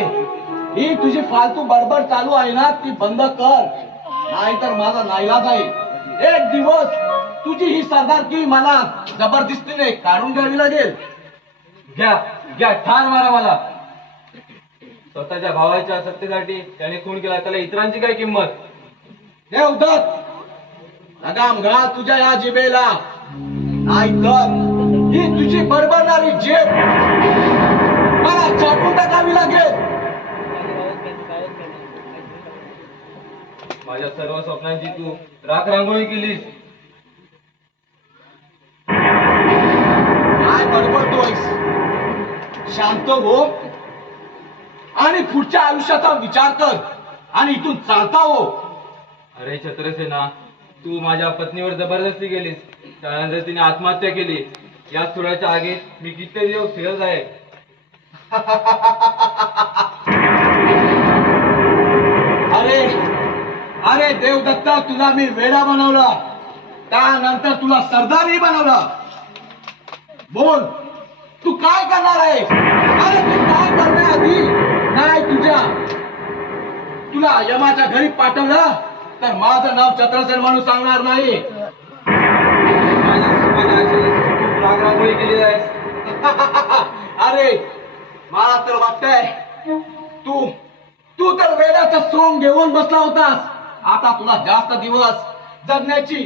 ही तुझी फालतू बडबड चालू आहे ना, ती बंद कर. नाहीतर माझा नाईलाज आहे. एक दिवस तुझी ही सरदारकी मला जबरदस्तीने काढून घ्यावी लागेल. घ्या ठार मारा मला. स्वतःच्या भावाच्या सत्तेसाठी त्याने खून केला, त्याला इतरांची काय किंमत? देवदत्त, लगाम घाल तुझ्या या जिभेला, नाहीतर ही तुझी बडबडणारी जीभ मला चाटून टाकावी लागेल. माझी माझ्या सर्व स्वप्नांची तू राख रांगोळी केलीस. काय बडबडतोयस? शांत हो आणि पुढच्या आयुष्याचा विचार कर आणि इथून चालता हो. अरे छत्रसेना, तू माझ्या पत्नीवर जबरदस्ती केलीस, त्यानंतर तिने आत्महत्या केली. या सुराच्या आगीत मी किती दिवस फिरत आहे. अरे अरे देवदत्ता, तुला मी वेडा बनवला, त्यानंतर तुला सरदारही बनवला. बोल, तू काय करणार आहे? अरे तू काय करण्याआधी नाही तुला यमाच्या घरी पाठवलं तर माझं नाव छत्रसेन म्हणून सांगणार नाही. माझ्या आयुष्यात खूप राग रांगोळी केली आहेस. अरे मला तर वाटतंय तू तू तर वेदाचं सोंग घेऊन बसला होतास. आता तुला जास्त दिवस जगण्याची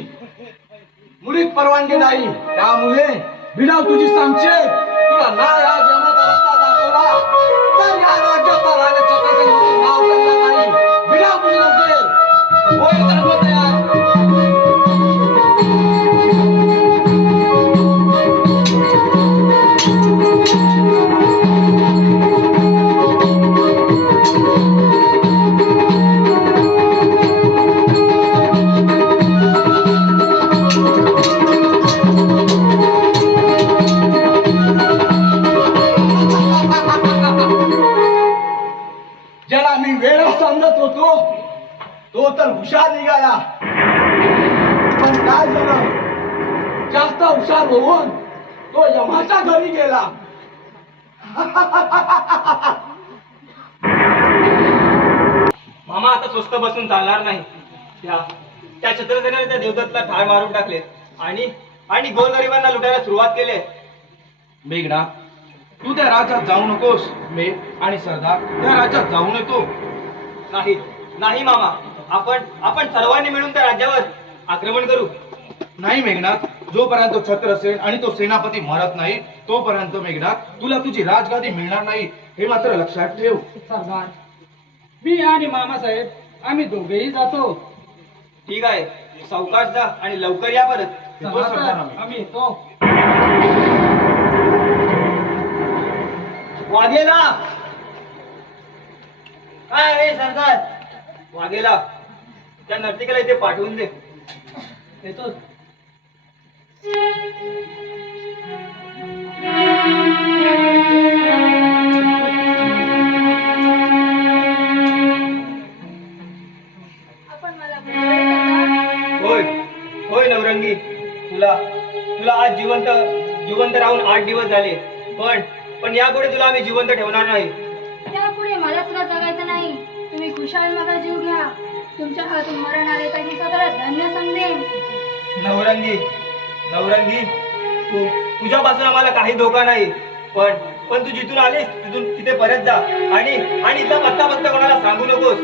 मुळीच परवानगी नाही. त्यामुळे भिडाव तुझी संशय तुला नाही हा जन्माचा रस्ता दाखवला तर या राज्याचा राजा छत्रसेन म्हणून नाव सांगणार नाही. भिडाव तुझी संशय होय तर तयार. ज्याला मी वेळा समजत होतो तो तर हुशार निघाला, पण काय झालं, जास्त हुशार होऊन तो यमाच्या घरी गेला. मामा आता स्वस्त बसून चालणार नाही. त्या छत्रसेनाने त्या देवदत्तला ठार मारून टाकले आणि गोरगरिबांना लुटायला सुरुवात केली. मेघना, तू त्या राज्यात जाऊ नकोस. मेघ आणि सरदार त्या राज्यात जाऊन येतो. नाही मामा, आपण सर्वांनी मिळून त्या राज्यावर आक्रमण करू. नाही मेघनाथ, जोपर्यंत छत्रसेन आणि तो सेनापती मरत नाही तोपर्यंत मेघनाथ तुला तुझी राजगादी मिळणार नाही, हे मात्र लक्षात ठेव. सरदार, मी आणि मामासाहेब आम्ही दोघेही जातो. ठीक आहे, सावकाश जा आणि लवकर या परत. येतो सरदार आम्ही. आम्ही येतो. वाघेला, काय रे सरदार? वाघेला, त्या नर्तिकेला इथे पाठवून दे. येतो. आपण मला बोलवले काका? होय नवरंगी, तुला आज जिवंत राहून 8 दिवस झाले, पण यापुढे तुला आम्ही जिवंत ठेवणार नाही. यापुढे मला सुद्धा जगायचं नाही. तुम्ही खुशाल माझा जीव घ्या. तुमच्या हातून मरण आले तर मी स्वतःला धन्य समजेन. नवरंगी, तुझ्यापासून आम्हाला काही धोका नाही, पण तू जिथून आलीस तिथे परत जा आणि इथला पत्ता कोणाला सांगू नकोस.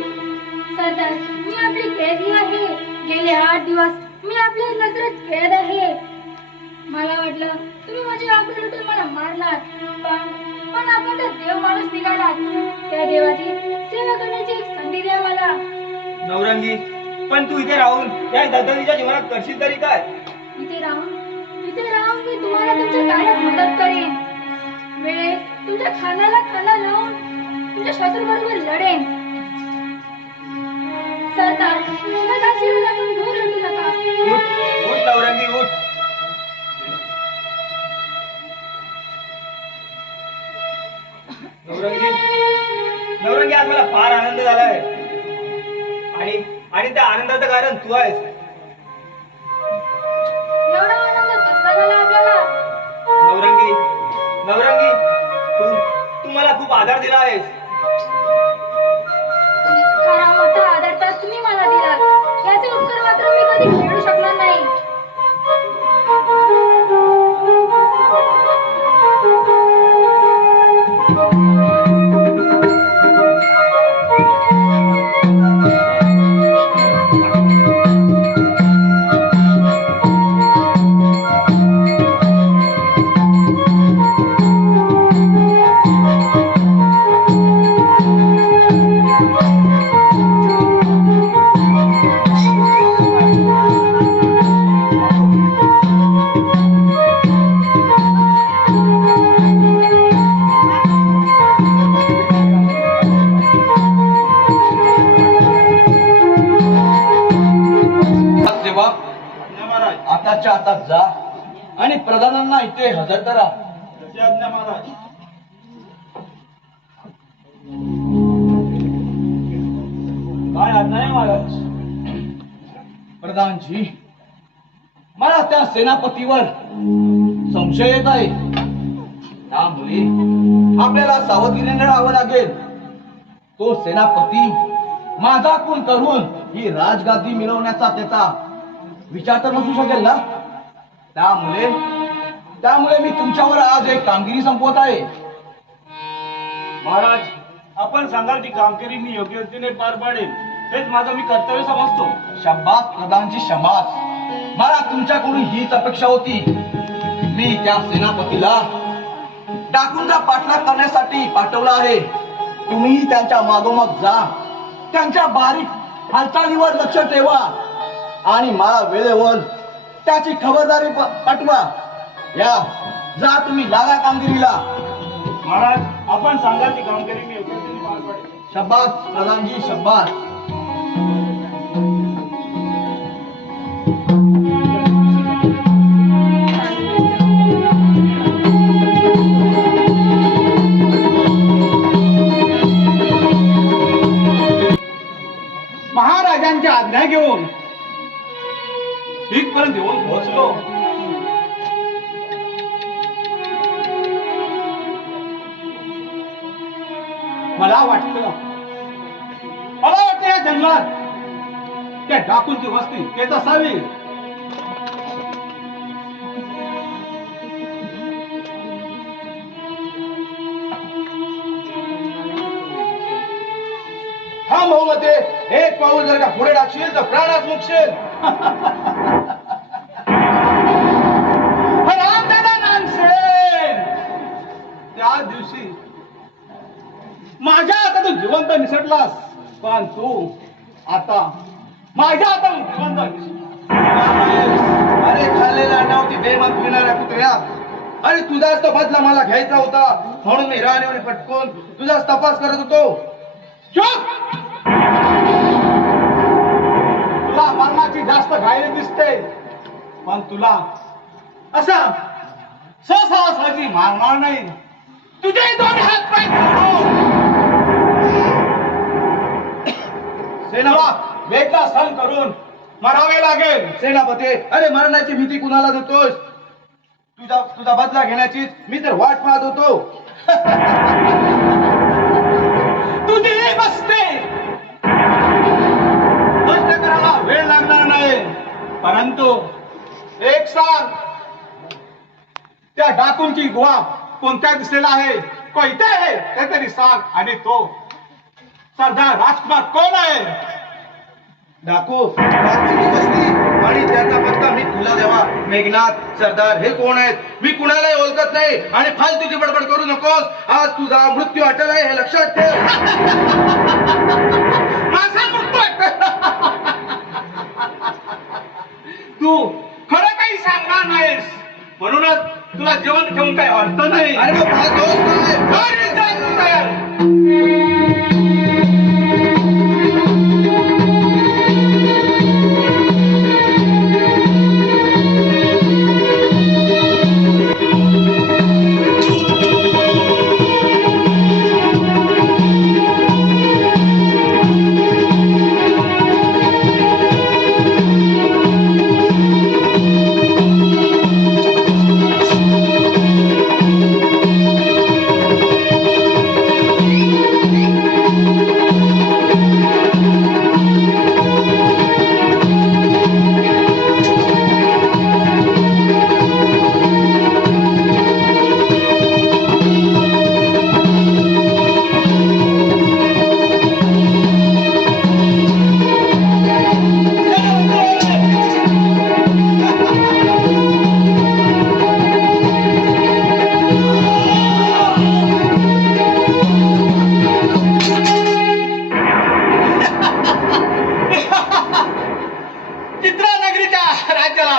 सरदार, मी आपली कैदी आहे. गेले 8 दिवस मी आपल्या नजरेत कैद आहे. मला वाटलं तुम्ही माझी आग लुटून मला मारलात, पण आपण तर देव माणूस निघालात. त्या देवाची सेवा करण्याची एक संधी द्या मला. नवरंगी, पण तू इथे राहून या दगदगीच्या जीवनात करशील तरी काय? इथे राहून मी तुम्हाला तुमच्या कार्यात मदत करेन. वेळेत तुमच्या खांद्याला खांदा लावून तुमच्या शत्रूबरोबर लढेन. सरदार, माझा आशीर्वाद आपण दूर लुटू नका. उठ नवरंगी, उठ. नवरंगी, आज मला फार आनंद झालाय आणि त्या आनंदाचं कारण तू आहेस. एवढा आनंद कसा झाला आपल्याला? नवरंगी, तू मला खूप आधार दिला आहेस. खरा मोठा आदर तर तुम्ही मला दिलात. याचे उत्तर मात्र मी कधी फेडू शकणार नाही. तुमच्या हातात जा आणि प्रधानांना इथे हजर करा. महाराज. काय आज्ञा आहे महाराज? प्रधानजी, मला त्या सेनापतीवर संशय येत आहे. त्यामुळे आपल्याला सावधगिरीने राहावं लागेल. तो सेनापती माझा खून करून ही राजगादी मिळवण्याचा त्याचा विचार तर नसू शकेल ना. त्यामुळे मी तुमच्यावर आज एक कामगिरी संपवत आहे. महाराज, आपण सांगाल ती कामगिरी मी योग्य रीतीने पार पाडेल. हेच माझं मी कर्तव्य समजतो. शब्बास प्रधानजी, शब्बास. मला तुमच्याकडून हीच अपेक्षा होती. मी त्या सेनापतीला डाकूंचा पाठलाग करण्यासाठी पाठवला आहे. तुम्ही त्यांच्या मागोमाग जा, त्यांच्या बारीक हालचालीवर लक्ष ठेवा आणि मला वेळेवर त्याची खबरदारी पाठवा. या, जा तुम्ही, लागा कामगिरीला. महाराज, आपण सांगाल ती कामगिरी मी योग्य रीतीने पार पाडेल. शब्बास प्रधानजी, शब्बास. महाराजांच्या आज्ञा घेऊन इथपर्यंत येऊन पोहोचलो. मला वाटतं या जंगलात त्या डाकूंची वस्ती तेच असावी. हा बहुमते, एक पाऊल जर का पुढे टाकशील तर प्राणास मुकशील. रामदादा नानसेन, त्या दिवशी माझ्या हातातून जिवंत निसटलास, पण तू आता माझ्या हातातून जिवंत निसटलास. अरे खाल्लेला नव्हती बेमत फिरणाऱ्या कुत्र्या. अरे तुझाच तो बदला मला घ्यायचा होता, म्हणून मी राणीने पटकून तुझाच तपास करत होतो. चुप! तुला मरणाची जास्त घाई दिसते, पण तुला असा सहसाहसाची मारणार नाही. तुझे दोन हात पाय जोडून सेनापती, वेगळा सण करून मरावे लागेल. सेनापती, अरे मरणाची भीती कुणाला देतोस? तुझा बदला घेण्याची मी तर वाट पाहत होतो. तुझी बसते कष्ट करायला वेळ लागणार नाही, परंतु एक सांग, त्या डाकूंची गुहा कोणत्या दिशेला आहे, कोणते आहे ते तरी सांग. आणि तो सरदार राजकुमार कोण आहे? डाकूंची वस्ती आणि त्याचा पत्ता मी तुला देवा. मेघनाथ, सरदार हे कोण आहेत? मी कुणालाही ओळखत नाही आणि फालतूची बडबड करू नकोस. आज तुझा मृत्यू अटल आहे हे लक्षात ठेव. माझा मृत्यू तू खरं काही सांगणार नाहीस, म्हणूनच तुला जेवण ठेवून काही अर्थ नाही. अरे मग माझा दोस्त आहे. अरे जा तू तयार.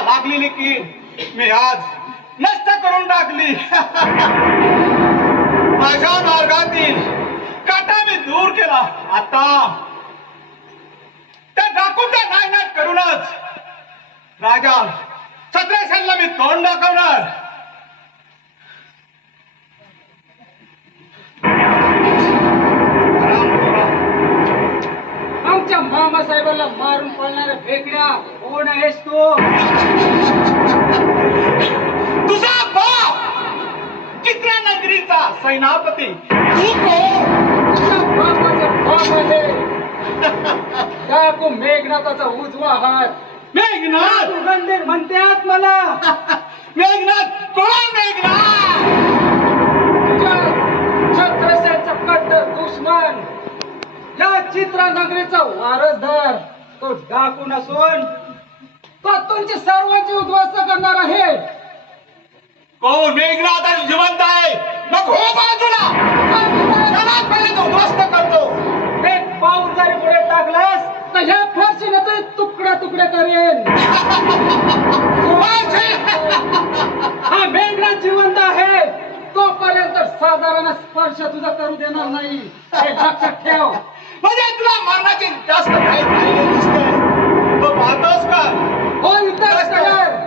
लागलेली कीड मी आज नष्ट करून टाकली. माझ्या मार्गातील काटा मी दूर केला. आता त्या डाकूचा नायनाट करूनच राजा छत्रसेनला मी तोंड दाखवणार. आमच्या मामासाहेबांना मारून पळणाऱ्या फेकड्या कोण आहेस तू? तुझा बाप चित्रानगरीचा सेनापती. तू कोण? तुझ्या बापाचं बाप आहे. काकू मेघनाथाचा उजवा हात. मेघनाथ. सुगंधीर म्हणतात मला. मेघनाथ कोण? मेघनाथ तुझ्या छत्रसेनचा कट्टर दुश्मन, या चित्रानगरीचा वारसदार. तो डाकू नसून तो तुमची सर्वांची उद्ध्वस्त करणार आहे. कोण? मेघनाथ आणि जिवंत आहे. मग हो बाजूला. त्यालाच पहिले तो उद्ध्वस्त करतो. एक पाऊल जरी पुढे टाकलास तर ह्या फारशीने ते तुकडे तुकडे करेन. हा मेघनाथ जिवंत आहे तोपर्यंत साधारण स्पर्श तुझा करू देणार नाही, हे लक्षात ठेव. म्हणजे तुला मरणाची जास्त काही झालेली दिसते. तो पाहतोस का? हो युद्धात कर.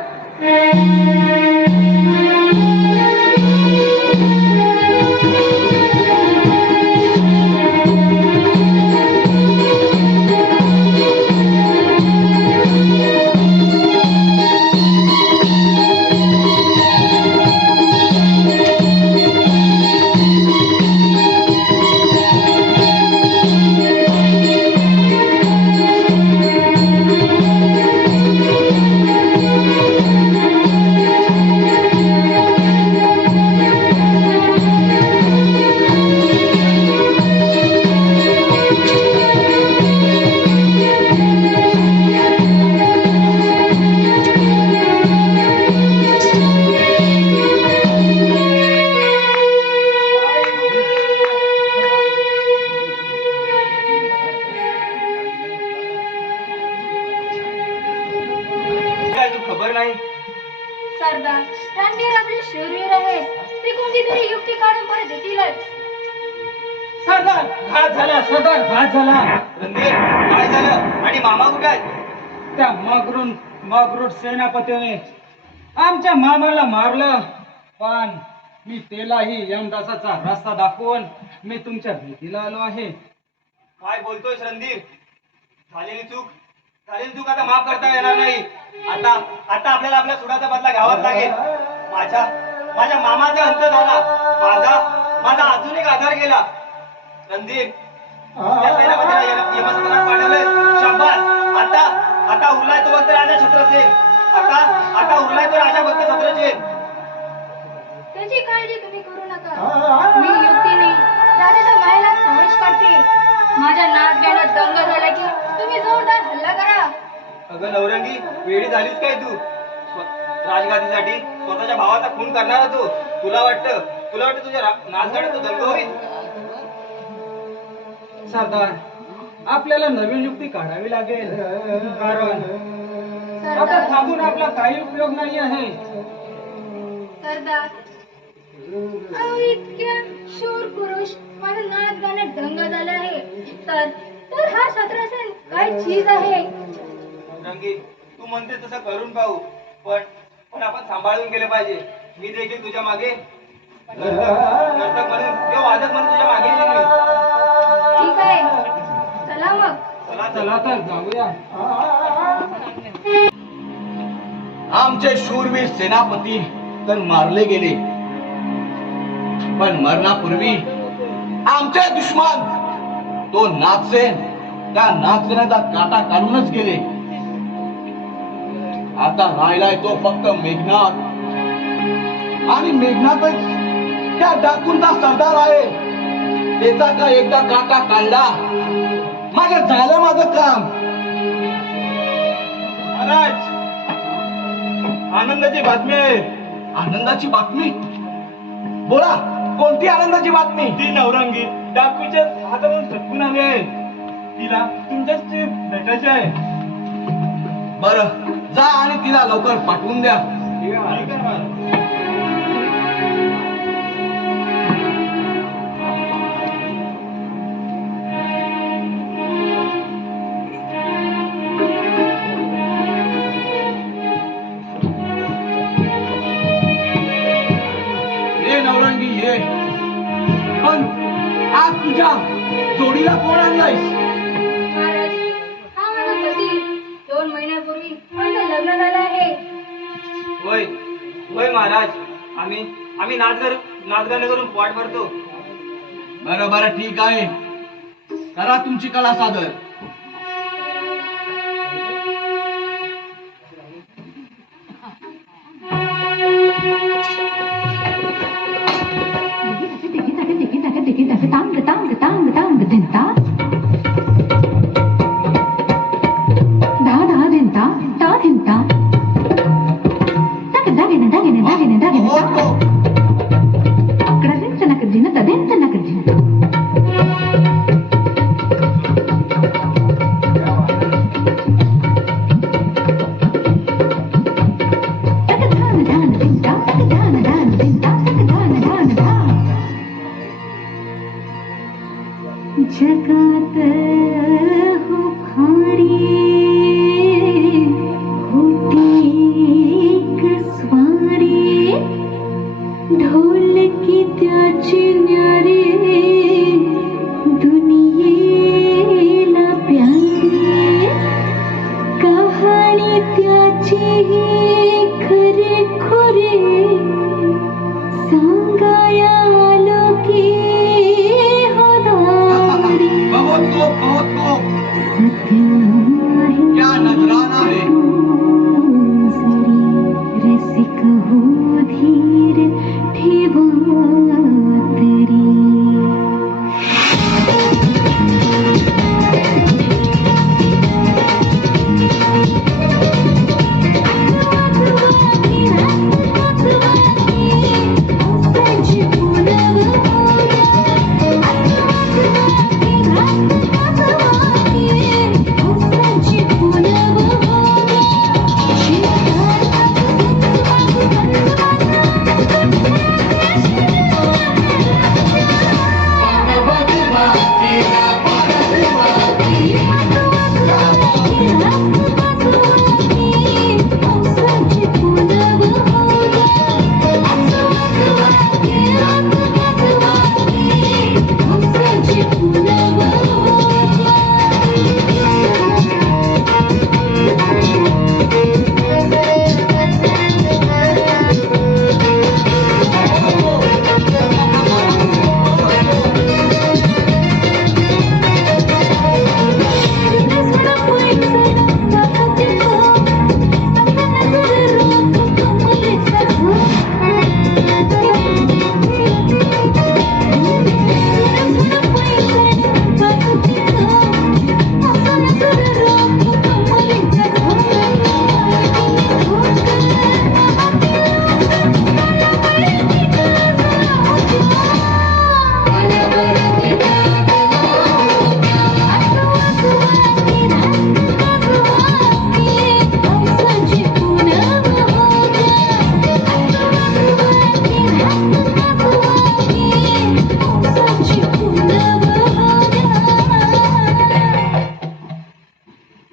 काय तू खबर नाही? सरदार रणबीर आपले शूरवीर आहेत. ते कोणती तरी युक्ती काढून परत येतीलच. सरदार घात झाला. सरदार घात झाला. रणधीर काय झालं? आणि मामा कुठे आहेत? त्या मगरूट सेनापतीने आमच्या मामाला मारलं, पण मी त्यालाही यमदासाचा रस्ता दाखवून मी तुमच्या भेटीला आलो आहे. काय बोलतोयस रणधीर? झालेली चूक आता माफ करता येणार नाही. आता आपल्याला आपल्या सुडाचा बदला घ्यावाच लागेल. माझ्या मामाचा अंत झाला. माझा अजून एक आधार गेला. रणधीर त्या सेनापतीला यमसदनात पाठवलंयस. शाबास. आता उरलाय तो फक्त राजा छत्रसेन. आता उरलाय तो राजा फक्त छत्रसेन. त्याची काळजी तुम्ही करू नका. मी युक्तीने राजाच्या महलात प्रवेश करते. माझ्या नाच गाण्यात दंग झाला की तुम्ही जोरदार हल्ला करा. अगं नवरंगी, वेळी झालीस काय तू? राजगादीसाठी स्वतःच्या भावाचा खून करणारा तू. तुला वाटतं तुझ्या नाच गाण्यात तो दंग होईल? सरदार आपल्याला नवीन युक्ती काढावी लागेल, कारण आता सरदार थांबून आपला काही उपयोग नाही आहे. सरदार अहो इतक्या शूर पुरुष माझ्या नाच गाण्यात दंग झाला आहे, तर हा छत्रसेन काय चीज आहे. रंगी, तू म्हणते तसं करून पाहू, पण आपण सांभाळून गेले पाहिजे. मी देखील तुझ्या मागे नर्तक म्हणून किंवा वादक म्हणून तुझ्या मागे येईन मी. ठीक आहे, चला मग. चला तर जाऊया. आमचे शूरवीर सेनापती तर मारले गेले, पण मरणापूर्वी आमचे दुश्मन तो नागसेन त्या नागसेनाचा काटा काढूनच गेले. आता राहिलाय तो फक्त मेघनाथ, आणि मेघनाथच त्या डाकूंचा सरदार आहे. त्याचा का एकदा काटा काढला माझं झालं माझं काम. महाराज, आनंदाची बातमी आहे. आनंदाची बातमी? बोला, कोणती आनंदाची बातमी? ती नवरंगी डाकूच्या हातातून सटकून आली आहे. तिला तुमच्याशी भेटायचे आहे. बरं, जा आणि तिला लवकर पाठवून द्या. ठीक आहे महाराज. जोडीला कोण आणलायस? महाराज, हा माझा पती 2 महिन्यापूर्वी आमचं लग्न झालं आहे. होय होय महाराज, आम्ही नाचगाणं करून पोट भरतो. बरं बरं ठीक आहे, करा तुमची कला सादर. जगात हो भारी होती एक स्वारी, ढोलकी त्याची न्यारी दुनियेला प्यारी, कहाणी त्याची खरे खुरे सांगाया आलो की बहुत खूप. क्या नजराना है. रसिक हो धीर ठेवा तरी.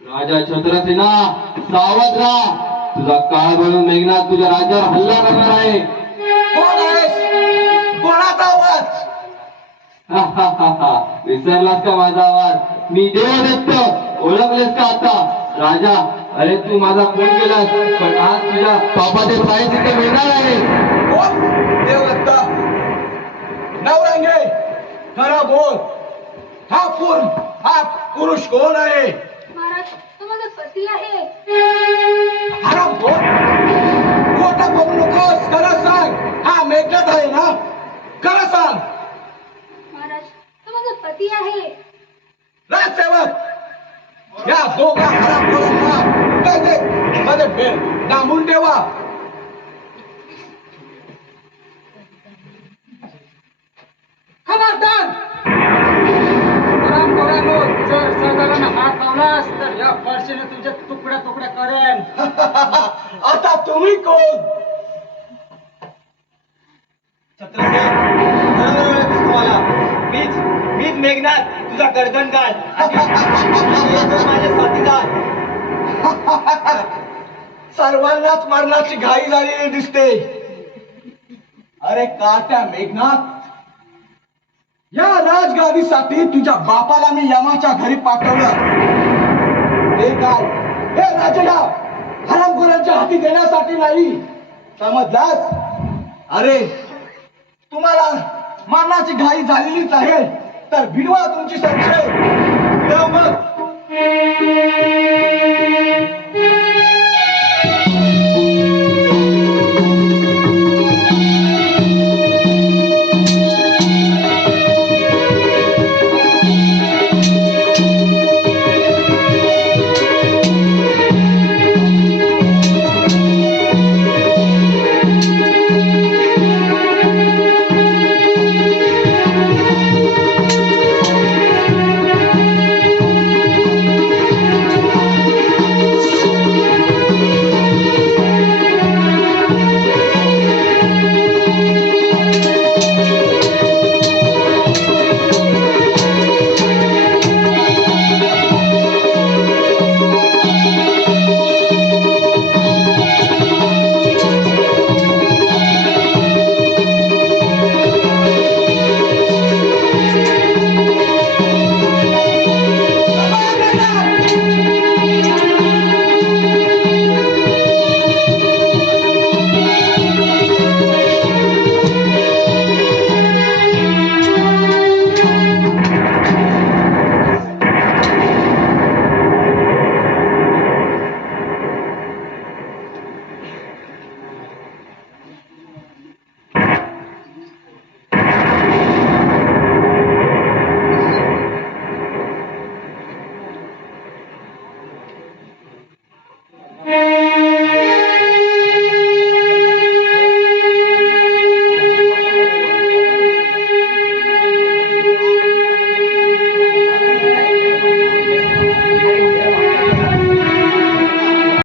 राजा छत्रसेना सावध राहा, तुझा काळ बनून मेघनाथ तुझ्या राज्यावर हल्ला करणार आहे. कोण आहेस? कोणाचा आवाज? विसरलास का माझा आवाज? मी देवदत्त, ओळखलेस का आता? राजा, अरे तू माझा खून केलास, पण आज तुझ्या पापाचे प्रायश्चित्त मिळणार आहे. कोण? देवदत्त. नवरंगे, खरं बोल. हा पुरुष कोण आहे? महाराज, तो माझा पती आहे. खरं बोल. खोटं बोलू नकोस, खरं सांग. हा मेघनाथ आहे ना? खरं सांग. महाराज, तो माझा पती आहे. राजसेवक, या दोघा हरामखोरांना मध्ये फेर डांबून ठेवा. खबरदार! हरामखोरांनो, जर सदारानं हात लावलास तर या फरशीने तुझे तुकड्या तुकड्या करेन. आता तुम्ही कोण? छत्रसेन, बरोबर ओळखतेस तुम्हाला. मीच मेघनाथ, तुझा गर्दनकाळ आणि माझे साथीदार. सर्वांनाच मरणाची घाई झालेली दिसते. अरे का त्या मेघनाथ, या राजगादीसाठी तुझ्या बापाला मी यमाच्या घरी पाठवलं. ते काय हे राजा हरामखोरांच्या हाती देण्यासाठी नाही, समजलास? अरे तुम्हाला मरणाची घाई झालेलीच आहे, तर भिडवा तुमची संशय.